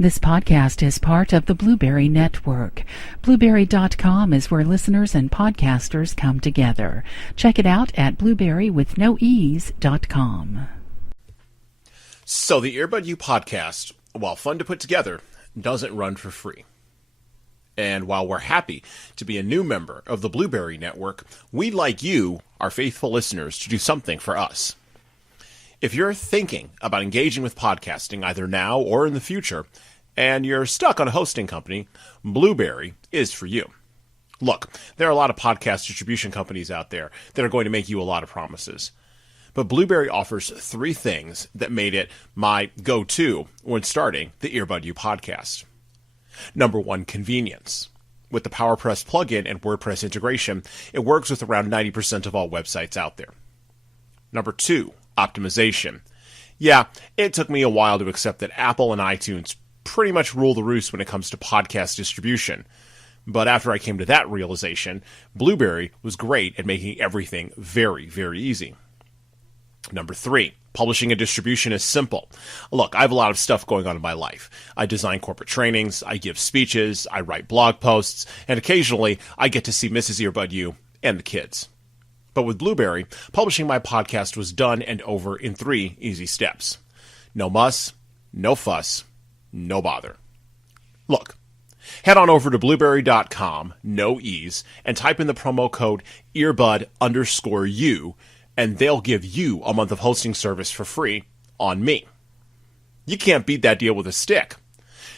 This podcast is part of the Blueberry Network. Blueberry.com is where listeners and podcasters come together. Check it out at blueberrywithnoease.com. So the Earbud U podcast, while fun to put together, doesn't run for free. And while we're happy to be a new member of the Blueberry Network, we'd like you, our faithful listeners, to do something for us. If you're thinking about engaging with podcasting either now or in the future, and you're stuck on a hosting company, Blueberry is for you. Look, there are a lot of podcast distribution companies out there that are going to make you a lot of promises. But Blueberry offers three things that made it my go-to when starting the Earbud U podcast. Number one, convenience. With the PowerPress plugin and WordPress integration, it works with around 90% of all websites out there. Number two, optimization. Yeah, it took me a while to accept that Apple and iTunes pretty much rule the roost when it comes to podcast distribution. But after I came to that realization, Blueberry was great at making everything very, very easy. Number three, publishing and distribution is simple. Look, I have a lot of stuff going on in my life. I design corporate trainings, I give speeches, I write blog posts, and occasionally I get to see Mrs. Earbud U and the kids. But with Blueberry, publishing my podcast was done and over in 3 easy steps. No muss, no fuss, no bother. Look, head on over to blueberry.com, no ease, and type in the promo code earbud_u, and they'll give you a month of hosting service for free on me. You can't beat that deal with a stick.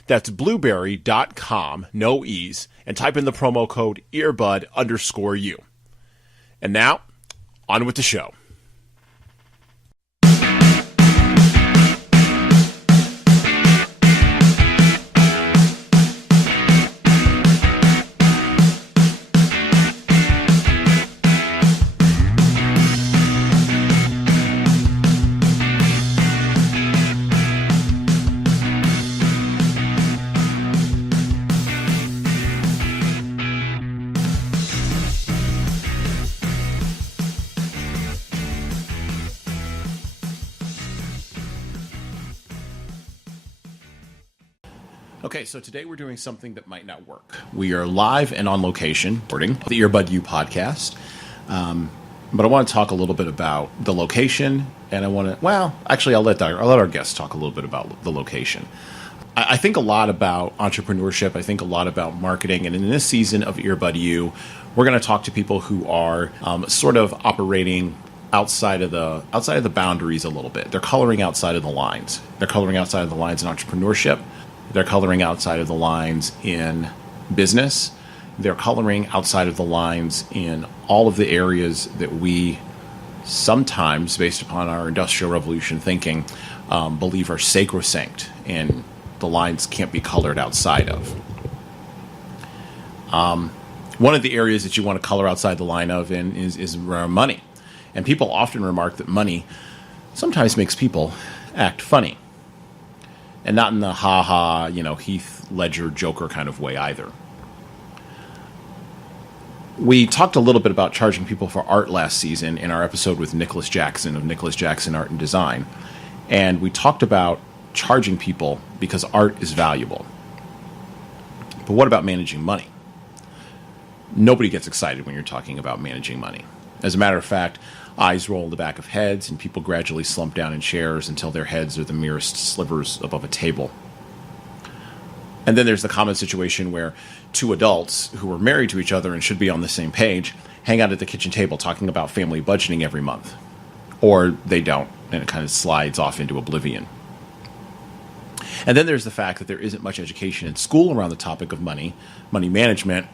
That's blueberry.com, no ease, and type in the promo code earbud_u. And now, on with the show. Okay, so today we're doing something that might not work. We are live and on location, recording the Earbud U podcast. But I want to talk a little bit about the location, and I'll let our guests talk a little bit about the location. I think a lot about entrepreneurship. I think a lot about marketing, and in this season of Earbud U, we're going to talk to people who are sort of operating outside of the boundaries a little bit. They're coloring outside of the lines. They're coloring outside of the lines in entrepreneurship. They're coloring outside of the lines in business. They're coloring outside of the lines in all of the areas that we sometimes, based upon our Industrial Revolution thinking, believe are sacrosanct and the lines can't be colored outside of. One of the areas that you want to color outside the line of is around money. And people often remark that money sometimes makes people act funny. And not in the Heath Ledger Joker kind of way either. We talked a little bit about charging people for art last season in our episode with Nicholas Jackson of Nicholas Jackson Art and Design. And we talked about charging people because art is valuable. But what about managing money? Nobody gets excited when you're talking about managing money. As a matter of fact, eyes roll in the back of heads, and people gradually slump down in chairs until their heads are the merest slivers above a table. And then there's the common situation where two adults who are married to each other and should be on the same page hang out at the kitchen table talking about family budgeting every month. Or they don't, and it kind of slides off into oblivion. And then there's the fact that there isn't much education in school around the topic of money management,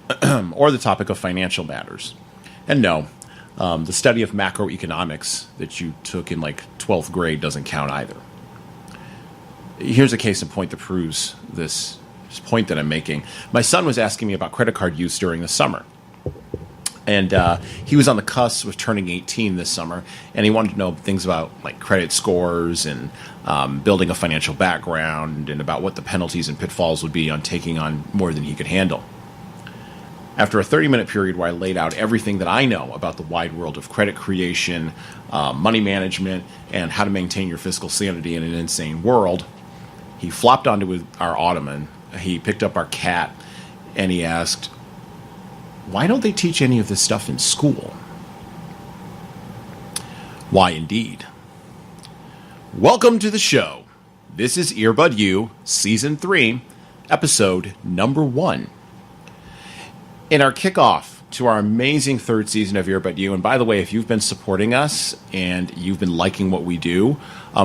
or the topic of financial matters. And no, the study of macroeconomics that you took in 12th grade doesn't count either. Here's a case in point that proves this point that I'm making. My son was asking me about credit card use during the summer. And he was on the cusp of turning 18 this summer, and he wanted to know things about credit scores and building a financial background and about what the penalties and pitfalls would be on taking on more than he could handle. After a 30-minute period where I laid out everything that I know about the wide world of credit creation, money management, and how to maintain your fiscal sanity in an insane world, He flopped onto our ottoman. He picked up our cat, and he asked, "Why don't they teach any of this stuff in school?" Why, indeed. Welcome to the show. This is Earbud U, Season 3, Episode number 1. In our kickoff to our amazing third season of Earbud U, and by the way, if you've been supporting us and you've been liking what we do,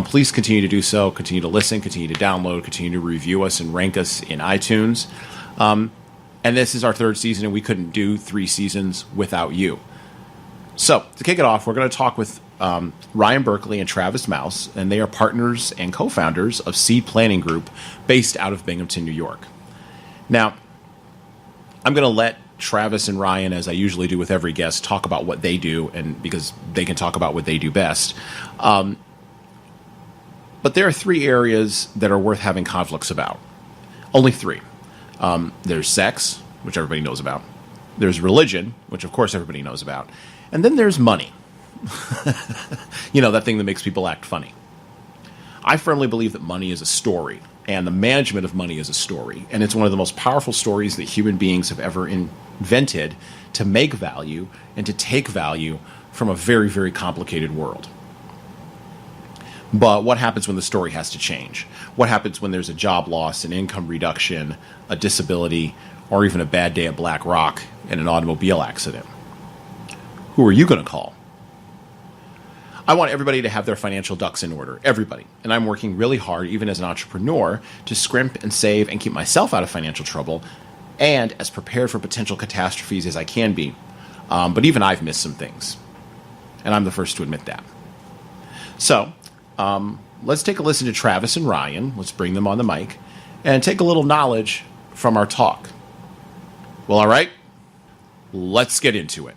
please continue to do so. Continue to listen, continue to download, continue to review us and rank us in iTunes. And this is our third season, and we couldn't do 3 seasons without you. So, to kick it off, we're going to talk with Ryan Berkeley and Travis Mouse, and they are partners and co-founders of Seed Planning Group based out of Binghamton, New York. Now, I'm going to let Travis and Ryan, as I usually do with every guest, talk about what they do, and because they can talk about what they do best. But there are 3 areas that are worth having conflicts about. Only 3. There's sex, which everybody knows about. There's religion, which of course everybody knows about. And then there's money. You know, that thing that makes people act funny. I firmly believe that money is a story, and the management of money is a story. And it's one of the most powerful stories that human beings have ever invented to make value and to take value from a very, very complicated world. But what happens when the story has to change? What happens when there's a job loss, an income reduction, a disability, or even a bad day at Black Rock and an automobile accident? Who are you going to call? I want everybody to have their financial ducks in order, everybody. And I'm working really hard, even as an entrepreneur, to scrimp and save and keep myself out of financial trouble and as prepared for potential catastrophes as I can be. But even I've missed some things. And I'm the first to admit that. So, let's take a listen to Travis and Ryan. Let's bring them on the mic and take a little knowledge from our talk. Well, all right, let's get into it.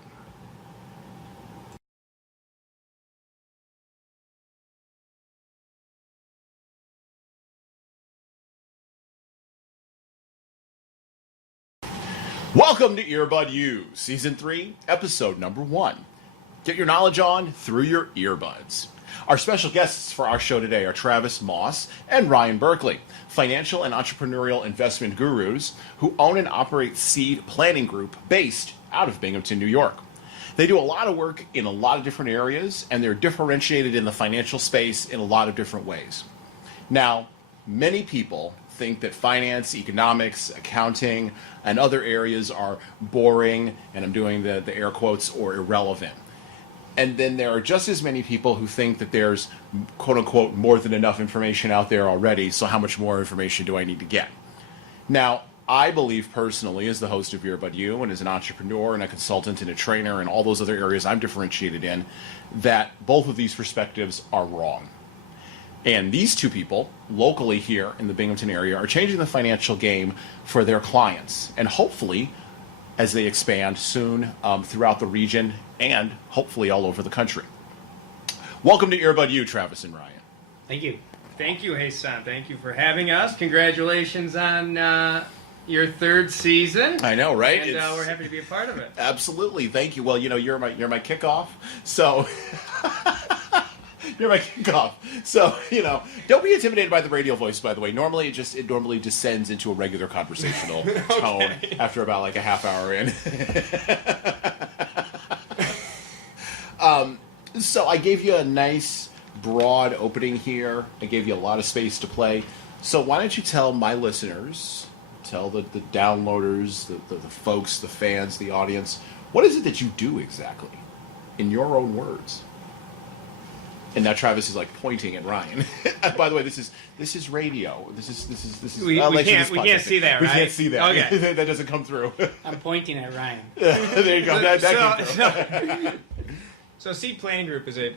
Welcome to Earbud U, Season 3, Episode number 1. Get your knowledge on through your earbuds. Our special guests for our show today are Travis Moss and Ryan Berkeley, financial and entrepreneurial investment gurus who own and operate Seed Planning Group based out of Binghamton, New York. They do a lot of work in a lot of different areas, and they're differentiated in the financial space in a lot of different ways. Now, many people think that finance, economics, accounting, and other areas are boring, and I'm doing the air quotes, or irrelevant. And then there are just as many people who think that there's, quote unquote, more than enough information out there already, so how much more information do I need to get? Now, I believe personally, as the host of Earbud U, and as an entrepreneur and a consultant and a trainer and all those other areas I'm differentiated in, that both of these perspectives are wrong. And these 2 people, locally here in the Binghamton area, are changing the financial game for their clients. And hopefully, as they expand soon throughout the region and hopefully all over the country. Welcome to Earbud U, Travis and Ryan. Thank you. Thank you, Jesan. Thank you for having us. Congratulations on your 3rd season. I know, right? And we're happy to be a part of it. Absolutely. Thank you. Well, you know, you're my kickoff. So... You're my kickoff. So, you know, don't be intimidated by the radio voice, by the way. Normally, it normally descends into a regular conversational tone after about like a half hour in. So I gave you a nice, broad opening here. I gave you a lot of space to play. So why don't you tell my listeners, tell the downloaders, the folks, the fans, the audience, what is it that you do exactly, in your own words? And now Travis is like pointing at Ryan. By the way, this is radio. This is. We can't see that, right? We can't see that. Okay. That doesn't come through. I'm pointing at Ryan. There you go. That came through. So Seed Planning Group is a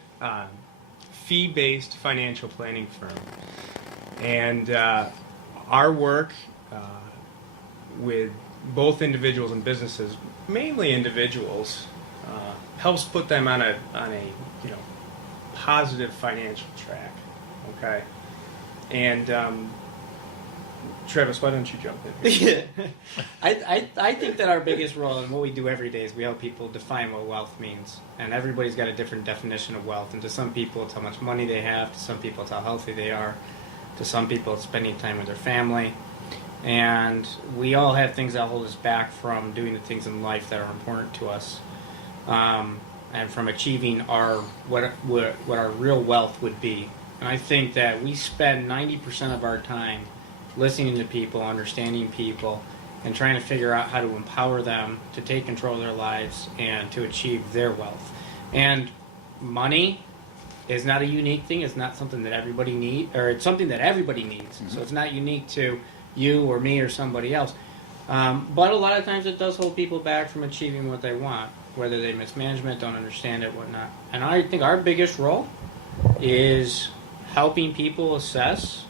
fee-based financial planning firm, and our work with both individuals and businesses, mainly individuals, helps put them on a positive financial track. Okay, and Travis, why don't you jump in? I think that our biggest role in what we do every day is we help people define what wealth means. And everybody's got a different definition of wealth. And to some people, it's how much money they have. To some people, it's how healthy they are. To some people, it's spending time with their family. And we all have things that hold us back from doing the things in life that are important to us, and from achieving our what our real wealth would be. And I think that we spend 90% of our time listening to people, understanding people, and trying to figure out how to empower them to take control of their lives and to achieve their wealth. And money is not a unique thing. It's not something that everybody needs, or it's something that everybody needs. Mm-hmm. So it's not unique to you or me or somebody else. But a lot of times it does hold people back from achieving what they want, whether they mismanagement, don't understand it, whatnot. And I think our biggest role is helping people assess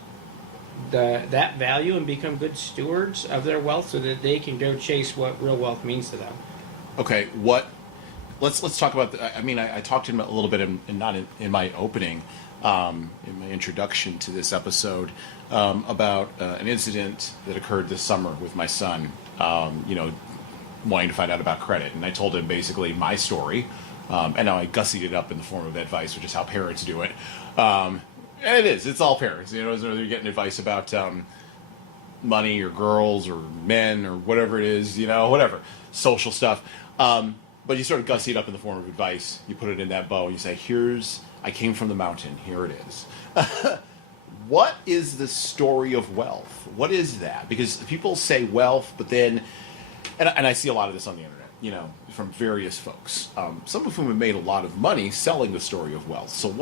that value and become good stewards of their wealth so that they can go chase what real wealth means to them. Okay, let's talk about I talked to him a little bit in my opening, in my introduction to this episode, about an incident that occurred this summer with my son, wanting to find out about credit. And I told him basically my story, and now I gussied it up in the form of advice, which is how parents do it. And it's all parents, whether you're getting advice about money or girls or men or whatever it is, whatever, social stuff. But you sort of gussy it up in the form of advice. You put it in that bow and you say, I came from the mountain, here it is. What is the story of wealth? What is that? Because people say wealth, but then, and I see a lot of this on the internet, from various folks, some of whom have made a lot of money selling the story of wealth. So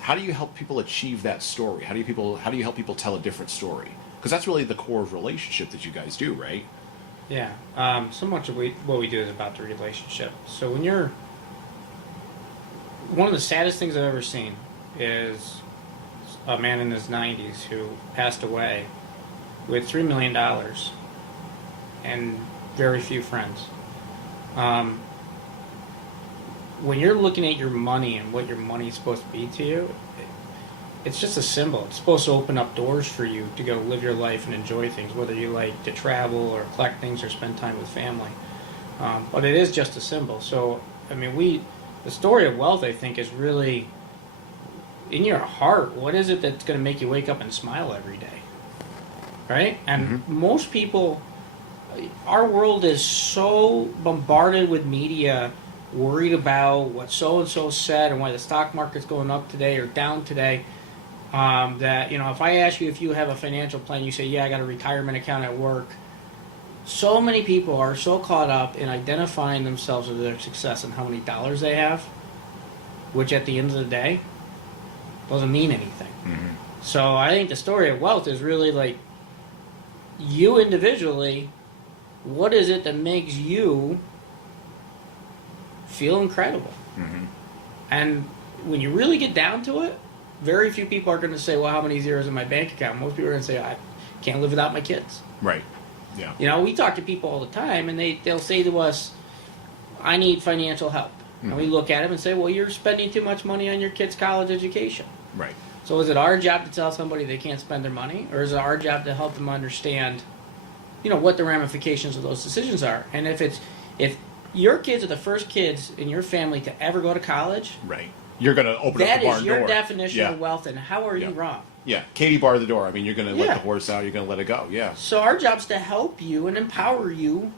how do you help people achieve that story? How do you help people tell a different story? Because that's really the core of relationship that you guys do, right? Yeah. So much of what we do is about the relationship. So one of the saddest things I've ever seen is a man in his 90s who passed away with $3 million and very few friends. When you're looking at your money and what your money is supposed to be to you, it's just a symbol. It's supposed to open up doors for you to go live your life and enjoy things, whether you like to travel or collect things or spend time with family. But it is just a symbol. So, the story of wealth, I think, is really in your heart. What is it that's going to make you wake up and smile every day? Right? And most people, our world is so bombarded with media worried about what so-and-so said and why the stock market's going up today or down today, that, if I ask you if you have a financial plan, you say, yeah, I got a retirement account at work. So many people are so caught up in identifying themselves with their success and how many dollars they have, which at the end of the day doesn't mean anything. Mm-hmm. So I think the story of wealth is really like you individually, what is it that makes you feel incredible? Mm-hmm. And when you really get down to it, very few people are going to say, well, how many zeros in my bank account? Most people are going to say, I can't live without my kids. Right. Yeah. We talk to people all the time, and they'll say to us, I need financial help. Mm-hmm. And we look at them and say, well, you're spending too much money on your kid's college education. Right. So is it our job to tell somebody they can't spend their money, or is it our job to help them understand, what the ramifications of those decisions are? And if your kids are the first kids in your family to ever go to college, right, you're going to open up the barn door. That is your definition of wealth, and how are you wrong? Yeah, Katie barred the door. You're going to let the horse out. You're going to let it go. Yeah. So our job's to help you and empower you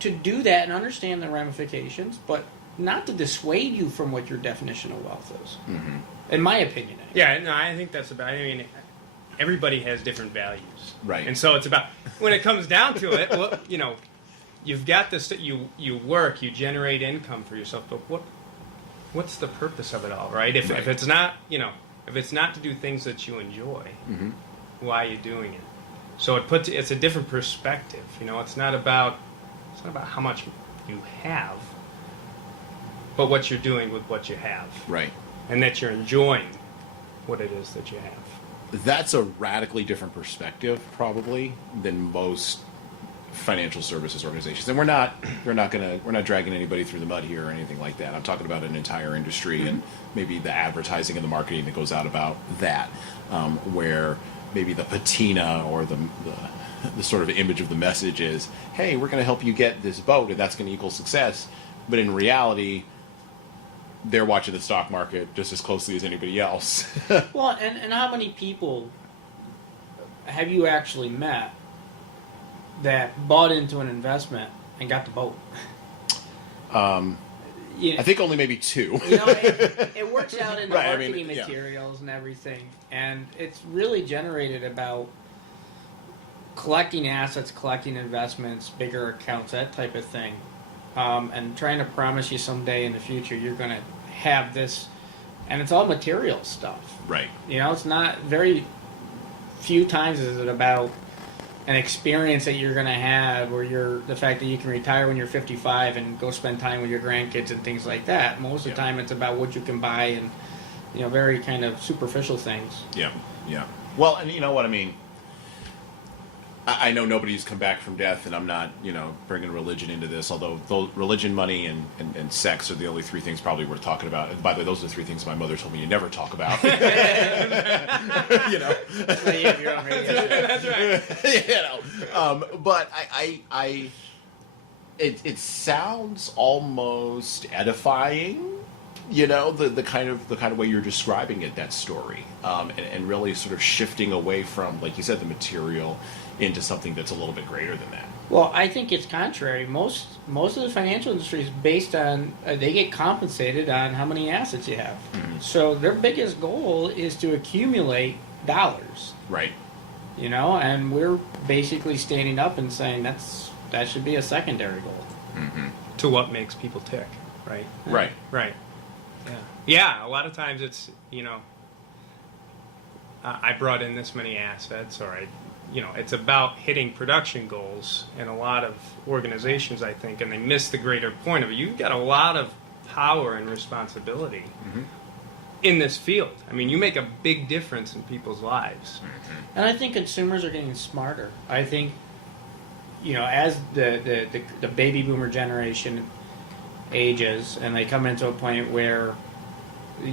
to do that and understand the ramifications, but not to dissuade you from what your definition of wealth is. Mm-hmm. In my opinion. Yeah, no, I think that's about. Everybody has different values, right? And so it's about when it comes down to it. Well, you've got this. You work, you generate income for yourself, but what's the purpose of it all, right? If it's not, if it's not to do things that you enjoy, mm-hmm. why are you doing it? So it's a different perspective. It's not about how much you have, but what you're doing with what you have, right? And that you're enjoying what it is that you have. That's a radically different perspective, probably, than most financial services organizations. And we're not dragging anybody through the mud here or anything like that. I'm talking about an entire industry mm-hmm. and maybe the advertising and the marketing that goes out about that, where maybe the patina or the sort of image of the message is, hey, we're going to help you get this boat and that's going to equal success. But in reality, they're watching the stock market just as closely as anybody else. Well, and how many people have you actually met that bought into an investment and got the boat? I think only maybe 2. It works out in the Right, marketing materials and everything, and it's really generated about collecting assets, collecting investments, bigger accounts, that type of thing, and trying to promise you someday in the future you're going to have this, and it's all material stuff. Right. It's not very few times is it about an experience that you're going to have, or the fact that you can retire when you're 55 and go spend time with your grandkids and things like that. Most of the time, it's about what you can buy and very kind of superficial things. Yeah, yeah. Well, and you know what I mean. I know nobody's come back from death, and I'm not, bringing religion into this. Although religion, money, and sex are the only 3 things probably worth talking about. And by the way, those are the 3 things my mother told me you never talk about. That's right. But it sounds almost edifying. The kind of way you're describing it, that story, and really sort of shifting away from, like you said, the material into something that's a little bit greater than that. Well, I think it's contrary. Most of the financial industry is based on they get compensated on how many assets you have. Mm-hmm. So their biggest goal is to accumulate dollars. Right. And we're basically standing up and saying that should be a secondary goal. Mm-hmm. To what makes people tick, right? Right. Right. Yeah. Yeah. A lot of times it's I brought in this many assets, or it's about hitting production goals, and a lot of organizations, I think, and they miss the greater point of it. You've got a lot of power and responsibility in this field. I mean, you make a big difference in people's lives. Mm-hmm. And I think consumers are getting smarter. I think, as the baby boomer generation ages, and they come into a point where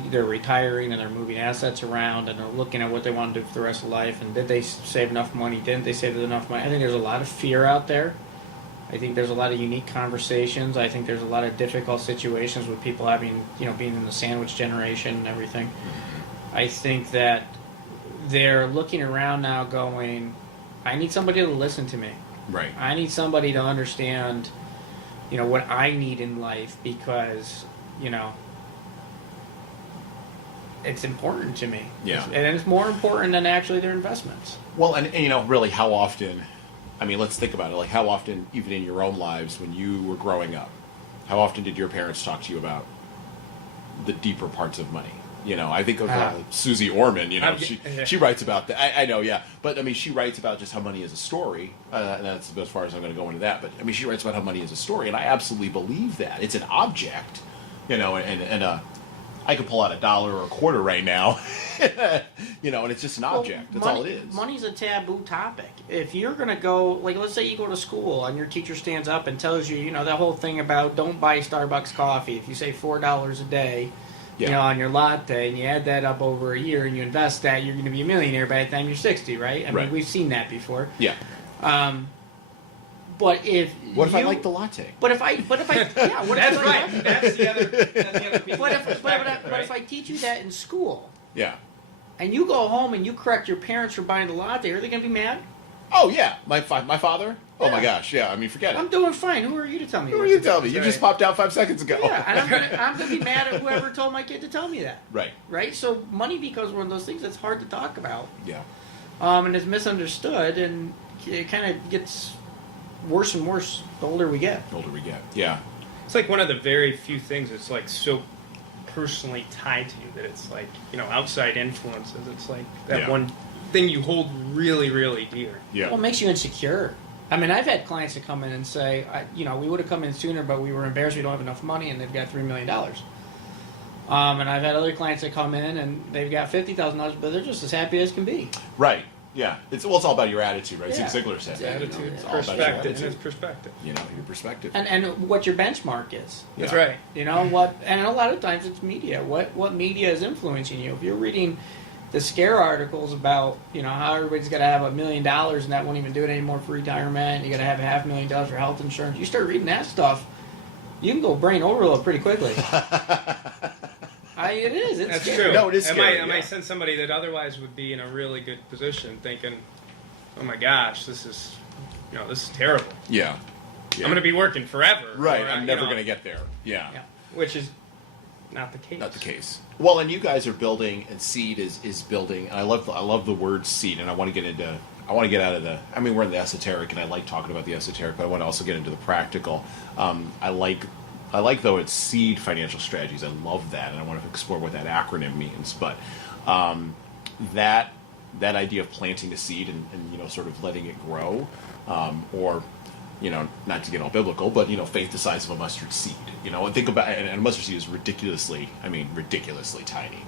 they're retiring and they're moving assets around and they're looking at what they want to do for the rest of life, and did they save enough money, didn't they save enough money. I think there's a lot of fear out there. I think there's a lot of unique conversations. I think there's a lot of difficult situations with people having, being in the sandwich generation and everything. I think that they're looking around now going, I need somebody to listen to me. Right. I need somebody to understand, what I need in life, because, it's important to me. Yeah. And it's more important than actually their investments. Well, and really, how often, I mean, let's think about it. Like, how often, even in your own lives, when you were growing up, how often did your parents talk to you about the deeper parts of money? I think of Susie Orman, she writes about that. I know, yeah. But, I mean, she writes about just how money is a story. And that's as far as I'm going to go into that. But, I mean, she writes about how money is a story. And I absolutely believe that. It's an object, and I could pull out $1 or a quarter right now, and it's just an object. That's all it is. Money's a taboo topic. If you're going to go, like, let's say you go to school and your teacher stands up and tells you, that whole thing about don't buy Starbucks coffee. If you save $4 a day, on your latte, and you add that up over a year and you invest that, you're going to be a millionaire by the time you're 60, right? I mean, we've seen that before. Yeah. But if what if I like the latte? But if I yeah, what that's if right. That's the other piece. But if I teach you that in school, yeah, and you go home and you correct your parents for buying the latte, are they going to be mad? Oh yeah, my father. Yeah. Oh my gosh, yeah. I mean, forget it. I'm doing fine. Who are you to tell me? Who are you to tell me? You just popped out 5 seconds ago. Yeah, and I'm gonna be mad at whoever told my kid to tell me that. Right. Right. So money becomes one of those things that's hard to talk about. Yeah. And it's misunderstood, and it kind of gets worse and worse the older we get. Yeah. It's like one of the very few things that's like so personally tied to you that it's like, outside influences. It's like that one thing you hold really, really dear. Yeah. Well, it makes you insecure. I mean, I've had clients that come in and say, we would have come in sooner, but we were embarrassed we don't have enough money, and they've got $3 million. And I've had other clients that come in and they've got $50,000, but they're just as happy as can be. Right. Yeah. It's all about your attitude, right? Yeah. Zig Ziglar said. Attitude, It's perspective, and perspective. Your perspective. And what your benchmark is. That's right. And a lot of times it's media. What media is influencing you? If you're reading the scare articles about, how everybody's got to have $1 million and that won't even do it anymore for retirement, you got to have $500,000 for health insurance. You start reading that stuff, you can go brain overload pretty quickly. It is. It's That's scary. true. No, it is scary. I might send somebody that otherwise would be in a really good position thinking, oh my gosh, this is terrible. Yeah. I'm going to be working forever. Right. Or, I'm never going to get there. Yeah. Which is not the case. Not the case. Well, and you guys are building, and Seed is building. And I love the word seed, and I want to get out of the. I mean, we're in the esoteric, and I like talking about the esoteric, but I want to also get into the practical. I like though it's Seed Financial Strategies. I love that, and I want to explore what that acronym means. But that idea of planting a seed and sort of letting it grow, or not to get all biblical, but faith the size of a mustard seed. And think about and a mustard seed is ridiculously tiny,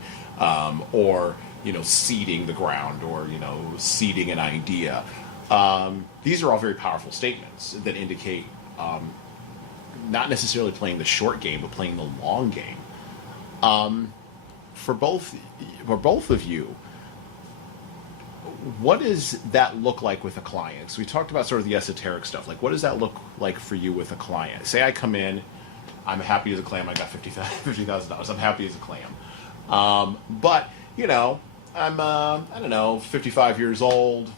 or seeding the ground, or seeding an idea. These are all very powerful statements that indicate not necessarily playing the short game, but playing the long game. For both of you, what does that look like with a client? So we talked about sort of the esoteric stuff. Like, what does that look like for you with a client? Say I come in, I'm happy as a clam. I got $50,000. I'm happy as a clam. But I'm I don't know, 55 years old.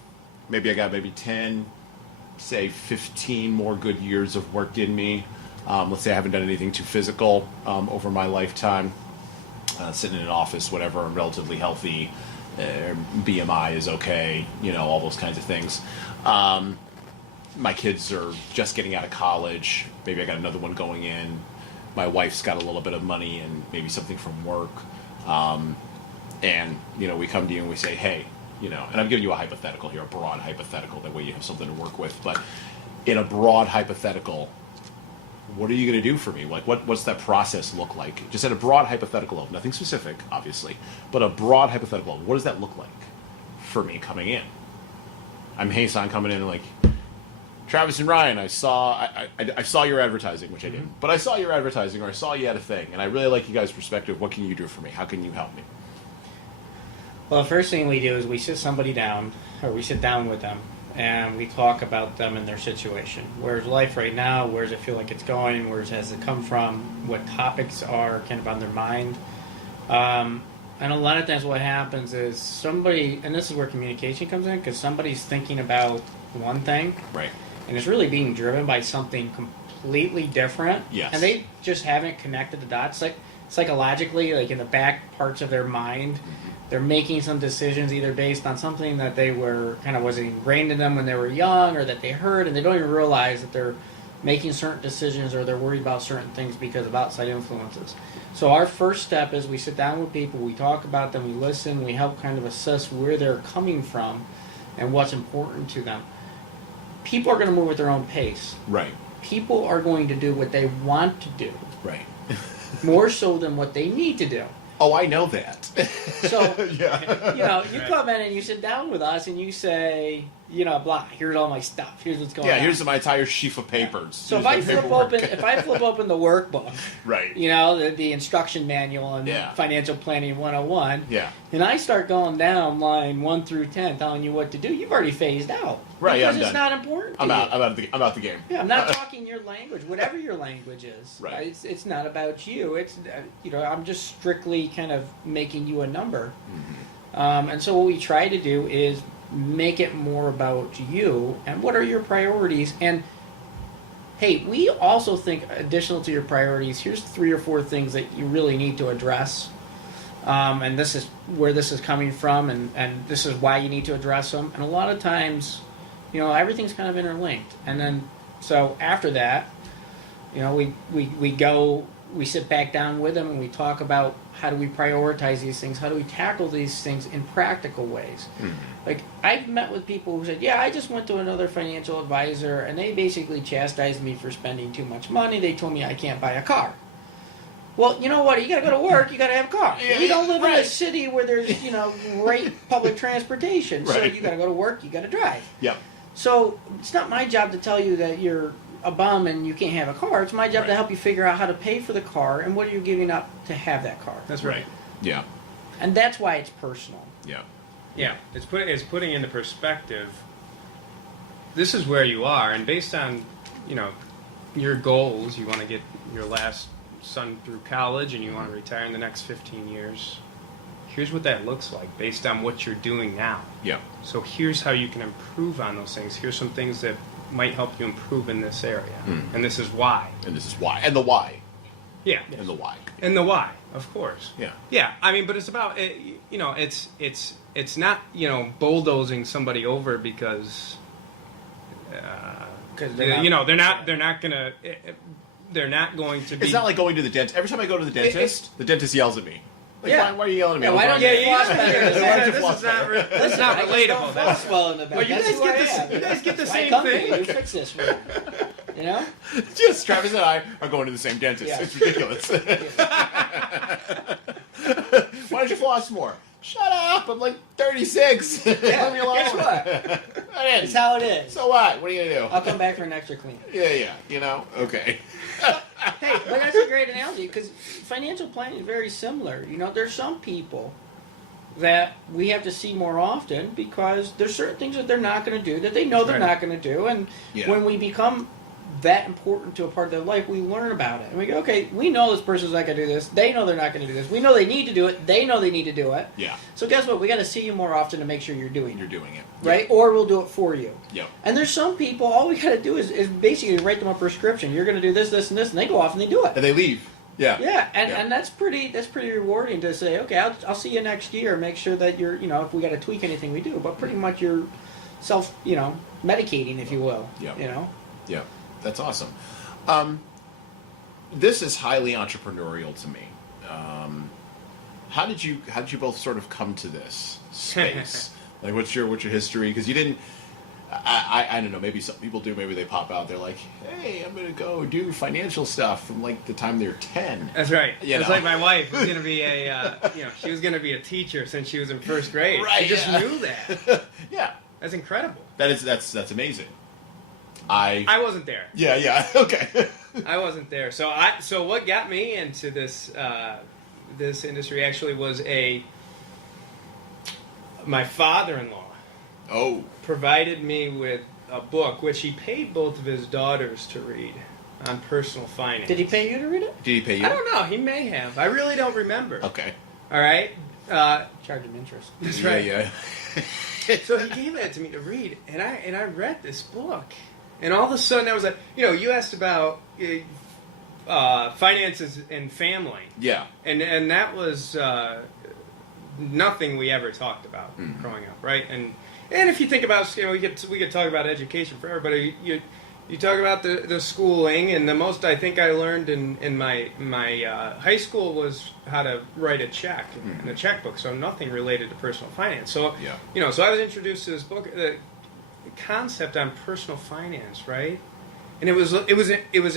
Maybe I got 10, say 15 more good years of work in me. Let's say I haven't done anything too physical over my lifetime. Sitting in an office, whatever. I'm relatively healthy. BMI is okay, all those kinds of things. My kids are just getting out of college. Maybe I got another one going in. My wife's got a little bit of money and maybe something from work. And we come to you and we say, hey, and I'm giving you a hypothetical here, a broad hypothetical. That way you have something to work with. But in a broad hypothetical, what are you going to do for me? Like, what's that process look like? Just at a broad hypothetical of nothing specific, obviously, but a broad hypothetical of what does that look like for me coming in? I'm Jesan coming in and like, Travis and Ryan, I saw your advertising, which I didn't, but I saw your advertising, or I saw you had a thing, and I really like you guys' perspective. What can you do for me? How can you help me? Well, the first thing we do is we sit somebody down, or we sit down with them, and we talk about them and their situation. Where's life right now? Where does it feel like it's going? Where has it come from? What topics are kind of on their mind? And a lot of times what happens is somebody, and this is where communication comes in, because somebody's thinking about one thing. Right. And it's really being driven by something completely different. Yes. And they just haven't connected the dots. Like psychologically, like in the back parts of their mind, they're making some decisions either based on something that they were kind of was ingrained in them when they were young, or that they heard, and they don't even realize that they're making certain decisions, or they're worried about certain things because of outside influences. So our first step is we sit down with people, we talk about them, we listen, we help kind of assess where they're coming from and what's important to them. People are going to move at their own pace. Right. People are going to do what they want to do. Right. More so than what they need to do. Oh, I know that. So, yeah. you come in and you sit down with us and you say, blah, here's all my stuff. Here's what's going on. Yeah, here's my entire sheaf of papers. So if I flip open the workbook, right. The instruction manual and Financial Planning 101, and I start going down line 1 through 10 telling you what to do, you've already phased out. Right, because I'm it's done. not important to I'm you. out. I'm out the game. Yeah, I'm not talking your language, whatever your language is. Right. It's not about you. It's I'm just strictly kind of making you a number. Mm-hmm. And so what we try to do is make it more about you and what are your priorities. And hey, we also think additional to your priorities, here's 3 or 4 things that you really need to address. And this is where this is coming from, and this is why you need to address them. And a lot of times, everything's kind of interlinked. And then, so after that, we sit back down with them and we talk about how do we prioritize these things, how do we tackle these things in practical ways. Mm-hmm. Like, I've met with people who said, I just went to another financial advisor and they basically chastised me for spending too much money. They told me I can't buy a car. Well, you know what? You got to go to work. You got to have a car. You don't live in a city where there's great public transportation. So you got to go to work. You got to drive. Yep. So it's not my job to tell you that you're a bum and you can't have a car. It's my job to help you figure out how to pay for the car and what are you giving up to have that car. That's right. Yeah. And that's why it's personal. Yeah. Yeah. It's putting into perspective. This is where you are, and based on your goals, you want to get your last son through college and you want to retire in the next 15 years. here's what that looks like based on what you're doing now. Yeah. So here's how you can improve on those things. Here's some things that might help you improve in this area. And this is why. And this is why. And the why. Yeah. And the why. And the why, of course. Yeah. Yeah. I mean, but it's about, it's not, bulldozing somebody over because, they're not going to be. It's not like going to the dentist. Every time I go to the dentist, the dentist yells at me. Like, Yeah. why are you yelling at me? Yeah, why don't Yeah, you floss yeah, better? this is not, that's not relatable. That's well in the back. Well, you That's guys who I get am. you guys get the My same company, thing. You fix this for me. You know? Just Travis and I are going to the same dentist. Yeah. It's ridiculous. Why don't you floss more? Shut up! I'm like 36. Yeah, Leave me alone. guess what? It's how it is. So what? What are you gonna do? I'll come back for an extra clean. Yeah. Okay. Hey, but that's a great analogy because financial planning is very similar. There's some people that we have to see more often because there's certain things that they're not going to do that they know they're not going to do, and when we become that important to a part of their life, we learn about it and we go, okay, we know this person's not going to do this. They know they're not going to do this. We know they need to do it. They know they need to do it. Yeah. So guess what? We got to see you more often to make sure you're doing it. You're doing it. Right? Or we'll do it for you. Yep. And there's some people, all we got to do is basically write them a prescription. You're going to do this, this, and this, and they go off and they do it. And they leave. Yeah. Yeah, and that's pretty rewarding to say, okay, I'll see you next year. Make sure that you're, if we got to tweak anything, we do. But pretty much you're self, medicating, if you will. Yep. Yeah. That's awesome. This is highly entrepreneurial to me. How did you both sort of come to this space? Like, what's your history? Because you didn't. I don't know. Maybe some people do. Maybe they pop out. They're like, "Hey, I'm gonna go do financial stuff from like the time they're 10." That's right. It's know? like my wife was gonna be she was gonna be a teacher since she was in first grade. Right. She just knew that. Yeah. That's incredible. That's amazing. I wasn't there. Yeah. Okay. I wasn't there. So what got me into this this industry actually was my father-in-law provided me with a book which he paid both of his daughters to read on personal finance. Did he pay you to read it? Did he pay you? I don't know. He may have. I really don't remember. Okay. All right. Charge him interest. That's right. Yeah. So he gave it to me to read, and I read this book, and all of a sudden I was like, you asked about finances and family. Yeah. And that was nothing we ever talked about growing up, right? And if you think about, we could talk about education forever, but you talk about the schooling, and the most I think I learned in my high school was how to write a check in a checkbook, so nothing related to personal finance. So so I was introduced to this book, the concept on personal finance, right? And it was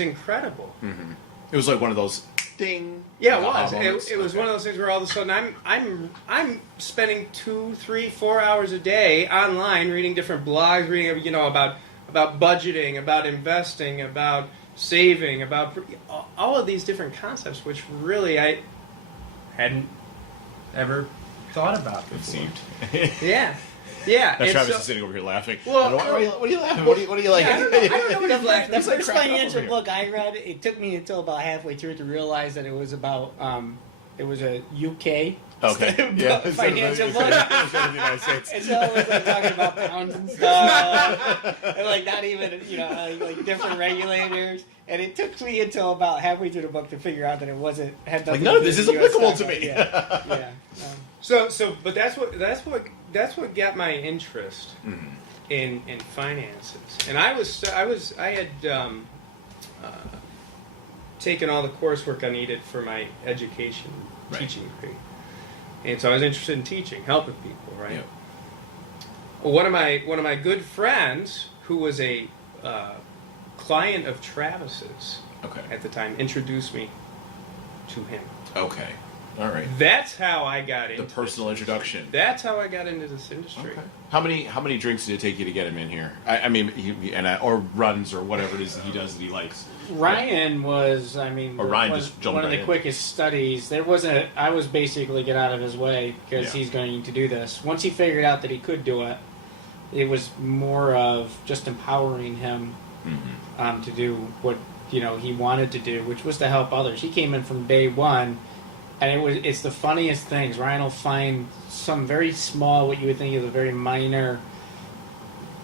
incredible. Mm-hmm. It was like one of those ding. Yeah, it was. It was one of those things where all of a sudden I'm spending 2, 3, 4 hours a day online reading different blogs, reading about budgeting, about investing, about saving, about all of these different concepts, which really I hadn't ever thought about before. It seemed. Yeah. Yeah. That's Travis is sitting over here laughing. Well, what are you laughing? What do you like? I don't know what he's laughing. The It's like first cracking up financial over book I read, it took me until about halfway through to realize that it was about, it was a UK Okay. Yeah. financial book. The United States. And so it was like talking about pounds and stuff, and like not even like different regulators. And it took me until about halfway through the book to figure out that it had nothing Like, none of to do this is with US applicable stock. to me. Yeah. But that's what got my interest in finances. And I had taken all the coursework I needed for my education teaching degree, and so I was interested in teaching, helping people. Right. Yeah. Well, one of my good friends, who was a client of Travis's at the time, introduced me to him. Okay. All right. That's how I got into The personal introduction. That's how I got into this industry. Okay. How many drinks did it take you to get him in here? I mean, or runs or whatever it is that he does that he likes. Ryan was, Ryan just jumped one of right the in. quickest studies. I was basically get out of his way because he's going to do this. Once he figured out that he could do it, it was more of just empowering him to do what he wanted to do, which was to help others. He came in from day one And it's the funniest things. Ryan will find some very small, what you would think is a very minor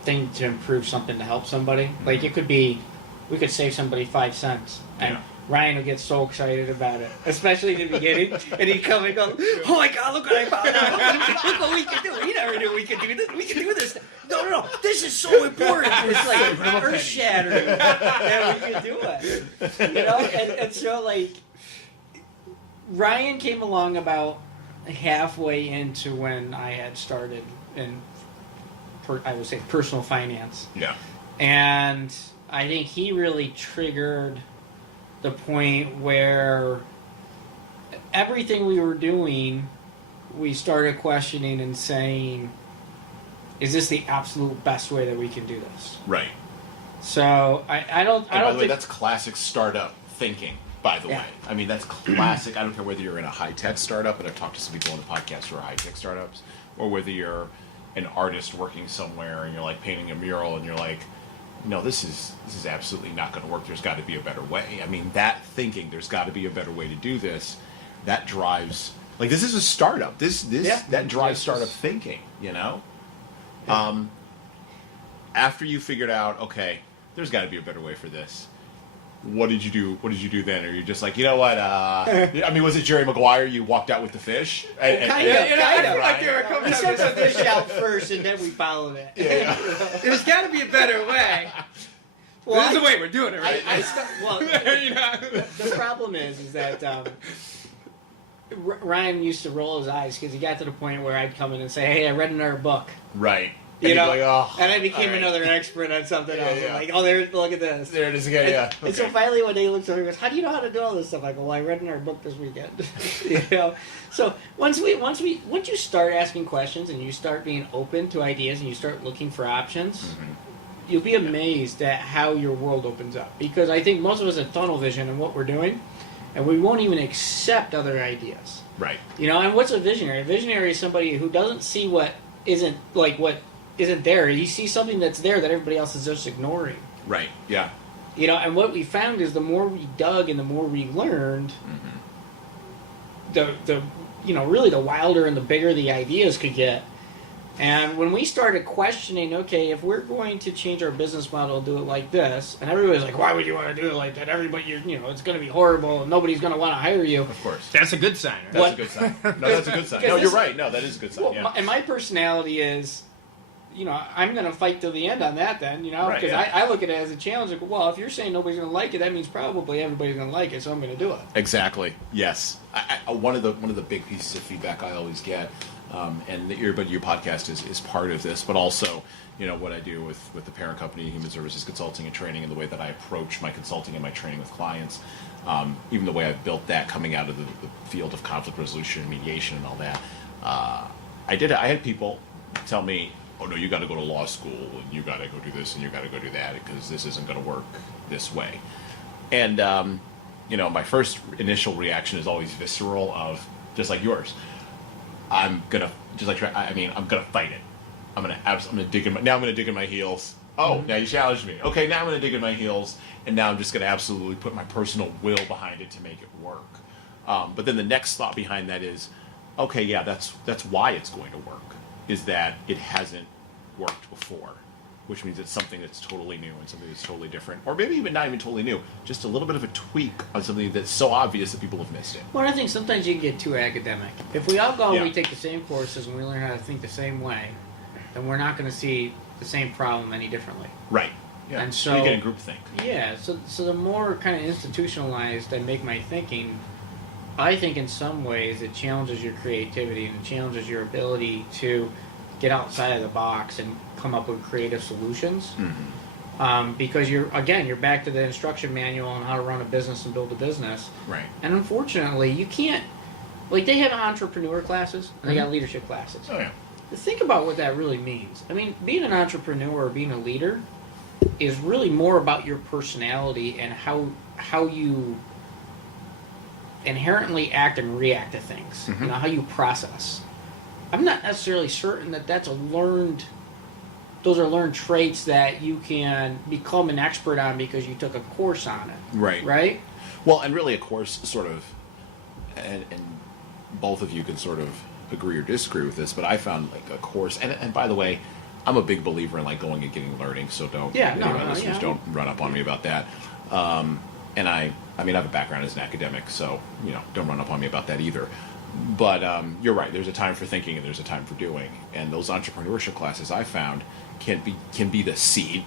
thing to improve something to help somebody. Mm-hmm. Like it could be, we could save somebody 5 cents, and Ryan will get so excited about it, especially in the beginning. And he'd come and go, "Oh my God, look what I found out! Look what we can do! We never knew we could do this. We can do this. No, this is so important. It's like earth shattering, and we can do it. You know." And so like, Ryan came along about halfway into when I had started in, I would say, personal finance. Yeah. And I think he really triggered the point where everything we were doing, we started questioning and saying, is this the absolute best way that we can do this? Right. So I don't by the way, think that's classic startup thinking. By the way, I mean that's classic. I don't care whether you're in a high tech startup, and I've talked to some people on the podcast who are high tech startups, or whether you're an artist working somewhere and you're like painting a mural and you're like, no, this is absolutely not going to work. There's got to be a better way. I mean, that thinking, there's got to be a better way to do this, that drives, like, this is a startup. That drives startup thinking, you know? Yeah. After you figured out, okay, there's got to be a better way for this, what did you do? What did you do then? Are you just like, you know what? I mean, was it Jerry Maguire? You walked out with the fish? Kind of. Like there were a couple We times sent the fish out first, and then we followed it. Yeah. There's got to be a better way. Well, This is the way we're doing it, right? Well, You know? the problem is that Ryan used to roll his eyes because he got to the point where I'd come in and say, "Hey, I read another book." Right. You know, like, oh, and I became all right. another expert on something else. Yeah. Like, oh, look at this. There it is again, yeah. And so finally one day he looks over and goes, "How do you know how to do all this stuff?" I go, "Well, I read in our book this weekend." You know? So once you start asking questions and you start being open to ideas and you start looking for options, you'll be amazed at how your world opens up. Because I think most of us have tunnel vision in what we're doing, and we won't even accept other ideas. Right. You know, and what's a visionary? A visionary is somebody who doesn't see what isn't there. He sees something that's there that everybody else is just ignoring. Right. Yeah. You know, and what we found is the more we dug and the more we learned, really the wilder and the bigger the ideas could get. And when we started questioning, okay, if we're going to change our business model and do it like this, and everybody's like, why would you want to do it like that? Everybody, it's going to be horrible and nobody's going to want to hire you. Of course. That's a good sign. Right? That's a good sign. No, that's a good sign. No, you're right. No, that is a good sign. Well, yeah. and my personality is, I'm going to fight till the end on that then, because Right, yeah. I look at it as a challenge. Like, well, if you're saying nobody's going to like it, that means probably everybody's going to like it, so I'm going to do it. Exactly. Yes. One of the big pieces of feedback I always get, and the Earbud U podcast is part of this, but also, what I do with the parent company, Human Services Consulting and Training, and the way that I approach my consulting and my training with clients, even the way I've built that coming out of the field of conflict resolution and mediation and all that. I had people tell me, oh no, you got to go to law school and you got to go do this and you got to go do that because this isn't going to work this way. And my first initial reaction is always visceral, of just like yours. I'm gonna fight it. I'm gonna dig in my heels. Oh, now you challenged me. Okay, now I'm gonna dig in my heels, and now I'm just gonna absolutely put my personal will behind it to make it work. But then the next thought behind that is, okay, yeah, that's why it's going to work. Is that it hasn't worked before, which means it's something that's totally new and something that's totally different, or maybe even not even totally new, just a little bit of a tweak on something that's so obvious that people have missed it. Well, I think sometimes you can get too academic. If we all go and we Yeah. take the same courses and we learn how to think the same way, then we're not going to see the same problem any differently. Right. Yeah. And so you get in groupthink. Yeah, so the more kind of institutionalized I make my thinking, I think in some ways it challenges your creativity and it challenges your ability to get outside of the box and come up with creative solutions. Because you're back to the instruction manual on how to run a business and build a business. Right. And unfortunately, you can't, they have entrepreneur classes and they got leadership classes. Oh yeah. Think about what that really means. I mean, being an entrepreneur or being a leader is really more about your personality and how you inherently act and react to things. How you process. I'm not necessarily certain that those are learned traits that you can become an expert on because you took a course on it. Right. Right? Well, and really a course sort of, and both of you can sort of agree or disagree with this, but I found like a course, and by the way, I'm a big believer in like going and getting learning, so don't listeners don't run up on me about that. And I mean, I have a background as an academic, so don't run up on me about that either. But you're right. There's a time for thinking and there's a time for doing, and those entrepreneurship classes I found can be the seed,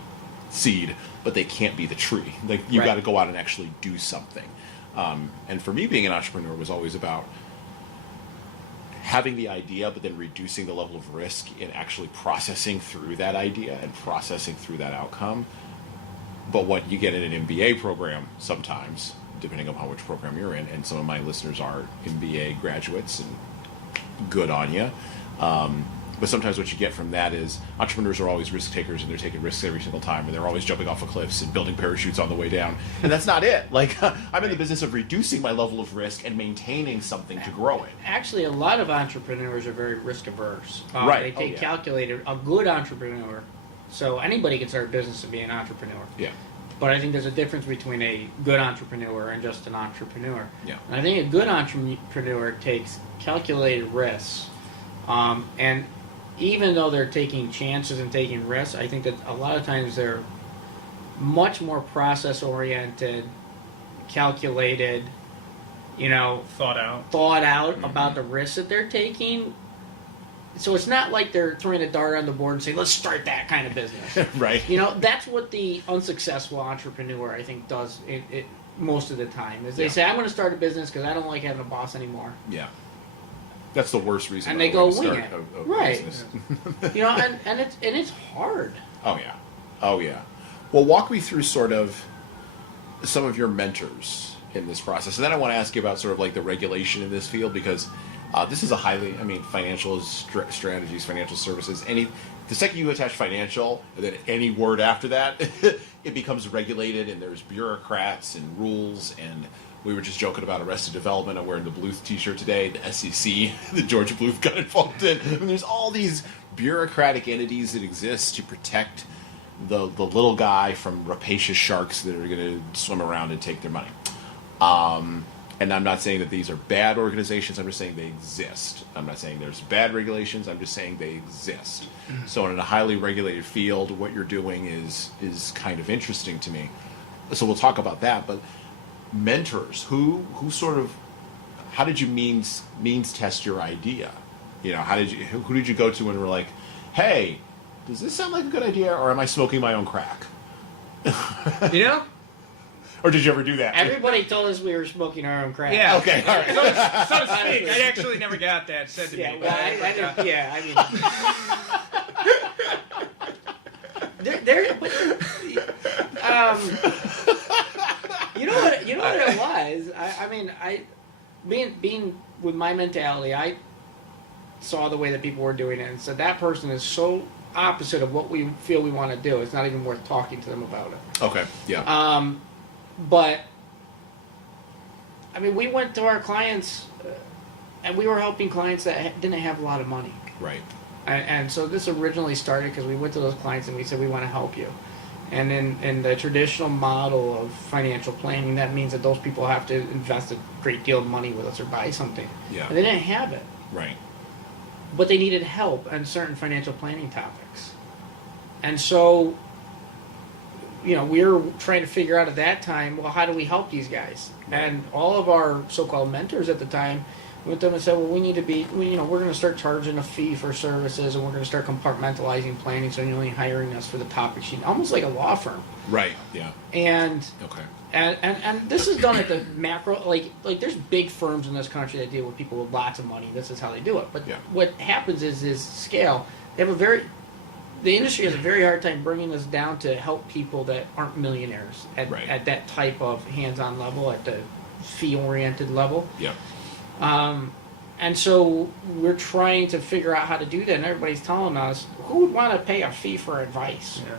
but they can't be the tree. Like you got to go out and actually do something. And for me, being an entrepreneur was always about having the idea, but then reducing the level of risk in actually processing through that idea and processing through that outcome. But what you get in an MBA program sometimes, depending upon which program you're in, and some of my listeners are MBA graduates, and good on you. But sometimes what you get from that is entrepreneurs are always risk takers, and they're taking risks every single time, and they're always jumping off of cliffs and building parachutes on the way down. And that's not it. Like, I'm in the business of reducing my level of risk and maintaining something to grow it. Actually, a lot of entrepreneurs are very risk averse. Right. They take calculated. A good entrepreneur, so anybody can start a business and be an entrepreneur. Yeah. But I think there's a difference between a good entrepreneur and just an entrepreneur. Yeah. And I think a good entrepreneur takes calculated risks, and even though they're taking chances and taking risks, I think that a lot of times they're much more process-oriented, calculated, thought out about the risks that they're taking. So it's not like they're throwing a dart on the board and saying, let's start that kind of business. Right. That's what the unsuccessful entrepreneur, I think, does it most of the time. Is they say, I'm going to start a business because I don't like having a boss anymore. Yeah. That's the worst reason. And they go to wing start it. a Right. business. and it's hard. Oh yeah. Well, walk me through sort of some of your mentors in this process, and then I want to ask you about sort of like the regulation in this field, because this is a financial strategies, financial services. The second you attach financial, and then any word after that, it becomes regulated, and there's bureaucrats and rules. And we were just joking about Arrested Development. I'm wearing the Bluth T-shirt today. The SEC, the George Bluth got involved in. I mean, there's all these bureaucratic entities that exist to protect the little guy from rapacious sharks that are going to swim around and take their money. And I'm not saying that these are bad organizations. I'm just saying they exist. I'm not saying there's bad regulations. I'm just saying they exist. So in a highly regulated field, what you're doing is kind of interesting to me. So we'll talk about that. But mentors, who sort of, how did you means test your idea? Who did you go to and were like, hey, does this sound like a good idea, or am I smoking my own crack? Or did you ever do that? Everybody told us we were smoking our own crack. Yeah. Okay. All right. So to speak. I actually never got that said to me. Well, I didn't. Yeah, you know what it was. Being with my mentality, I saw the way that people were doing it and said that person is so opposite of what we feel we want to do. It's not even worth talking to them about it. Okay. Yeah. But we went to our clients, and we were helping clients that didn't have a lot of money. Right. And so this originally started because we went to those clients and we said, we want to help you. And in the traditional model of financial planning, that means that those people have to invest a great deal of money with us or buy something. Yeah. And they didn't have it. Right. But they needed help on certain financial planning topics. And so, we were trying to figure out at that time, well, how do we help these guys? And all of our so-called mentors at the time went to them and said, well, we're going to start charging a fee for services, and we're going to start compartmentalizing planning, so you're only hiring us for the topic sheet, almost like a law firm. Right. Yeah. And okay. And this is done at the macro, like there's big firms in this country that deal with people with lots of money. This is how they do it. But what happens is scale. They have the industry has a very hard time bringing us down to help people that aren't millionaires at that type of hands-on level, at the fee-oriented level. Yeah. And so we're trying to figure out how to do that, and everybody's telling us, who would want to pay a fee for advice? Yeah.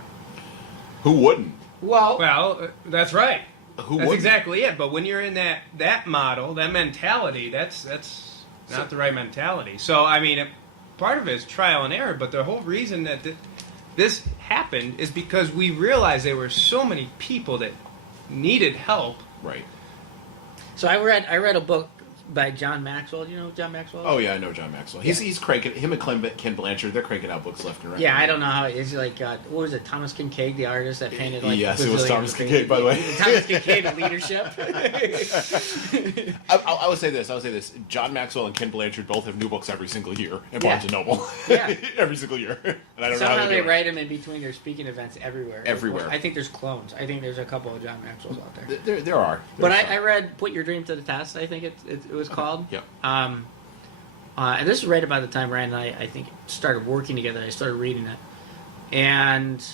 Who wouldn't? Well, that's right. That's exactly it. But when you're in that model, that mentality, that's not the right mentality. So, part of it is trial and error, but the whole reason that this happened is because we realized there were so many people that needed help. Right. So I read a book by John Maxwell. Do you know who John Maxwell is? Oh yeah, I know John Maxwell. He's cranking him and Ken Blanchard. They're cranking out books left and right. Yeah, I don't know how it is. Like, what was it? Thomas Kincaid, the artist that painted like. Yes, it was Thomas Kincaid, by the way. Thomas Kincaid of leadership. I would say this. John Maxwell and Ken Blanchard both have new books every single year at Barnes and Noble. Yeah, every single year. And I don't somehow know how they do it. write them in between their speaking events everywhere. Everywhere. I think there's clones. I think there's a couple of John Maxwells out there. There are. But I read "Put Your Dream to the Test." I think it was called. Yep. And this is right about the time Ryan and I think started working together. I started reading it, and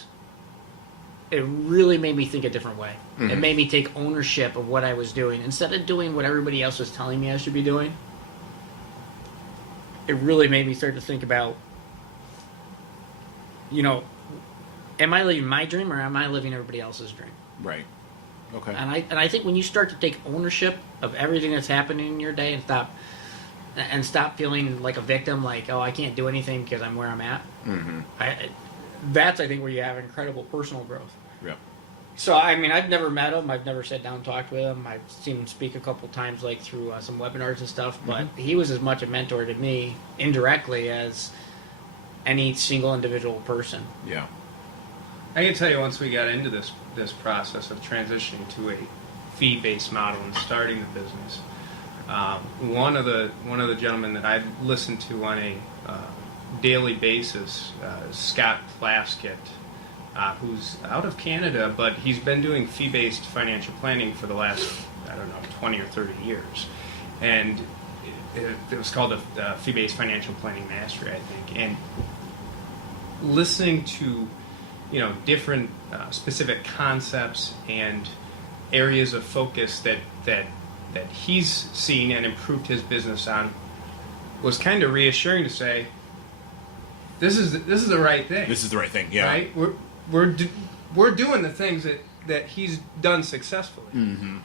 it really made me think a different way. Mm-hmm. It made me take ownership of what I was doing instead of doing what everybody else was telling me I should be doing. It really made me start to think about, am I living my dream or am I living everybody else's dream? Right. Okay. And I think when you start to take ownership of everything that's happening in your day and stop feeling like a victim, like, oh, I can't do anything because I'm where I'm at. Mm-hmm. That's, I think, where you have incredible personal growth. Yeah. So, I mean, I've never met him. I've never sat down and talked with him. I've seen him speak a couple times, like through some webinars and stuff. But he was as much a mentor to me indirectly as any single individual person. Yeah. I can tell you, once we got into this process of transitioning to a fee-based model and starting the business, one of the gentlemen that I listened to on a daily basis, Scott Plaskett, who's out of Canada, but he's been doing fee-based financial planning for the last, 20 or 30 years. And it was called the Fee-Based Financial Planning Mastery, I think. And listening to, different specific concepts and areas of focus that he's seen and improved his business on was kind of reassuring to say, this is the right thing. This is the right thing. Yeah. Right? We're doing the things that he's done successfully. Mm-hmm.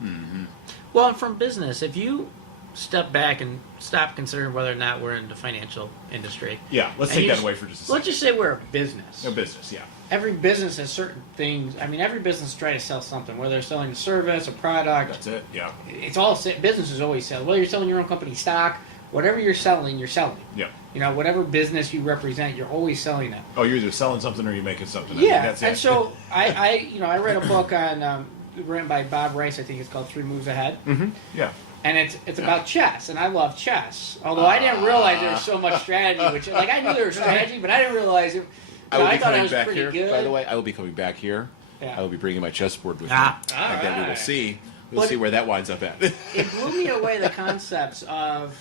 Mm-hmm. Well, from business, if you step back and stop considering whether or not we're in the financial industry. Yeah, let's take that away for just a second. Let's just say we're a business. A business, yeah. Every business has certain things. I mean, every business tries to sell something, whether they're selling a service, a product. That's it, yeah. It's all, business is always selling. Whether you're selling your own company stock, whatever you're selling, you're selling. Yeah. Whatever business you represent, you're always selling it. Oh, you're either selling something or you're making something. Yeah, That's and it. so I read a book on written by Bob Rice. I think it's called 3 Moves Ahead. Mm-hmm. Yeah. And it's about chess, and I love chess. Although I didn't realize there was so much strategy, which I knew there was strategy, but I didn't realize it. I thought I was back pretty here. good. By the way, I will be coming back here. Yeah. I will be bringing my chessboard with me. All And then we will right. see. We'll But see where that winds up at. It blew me away, the concepts of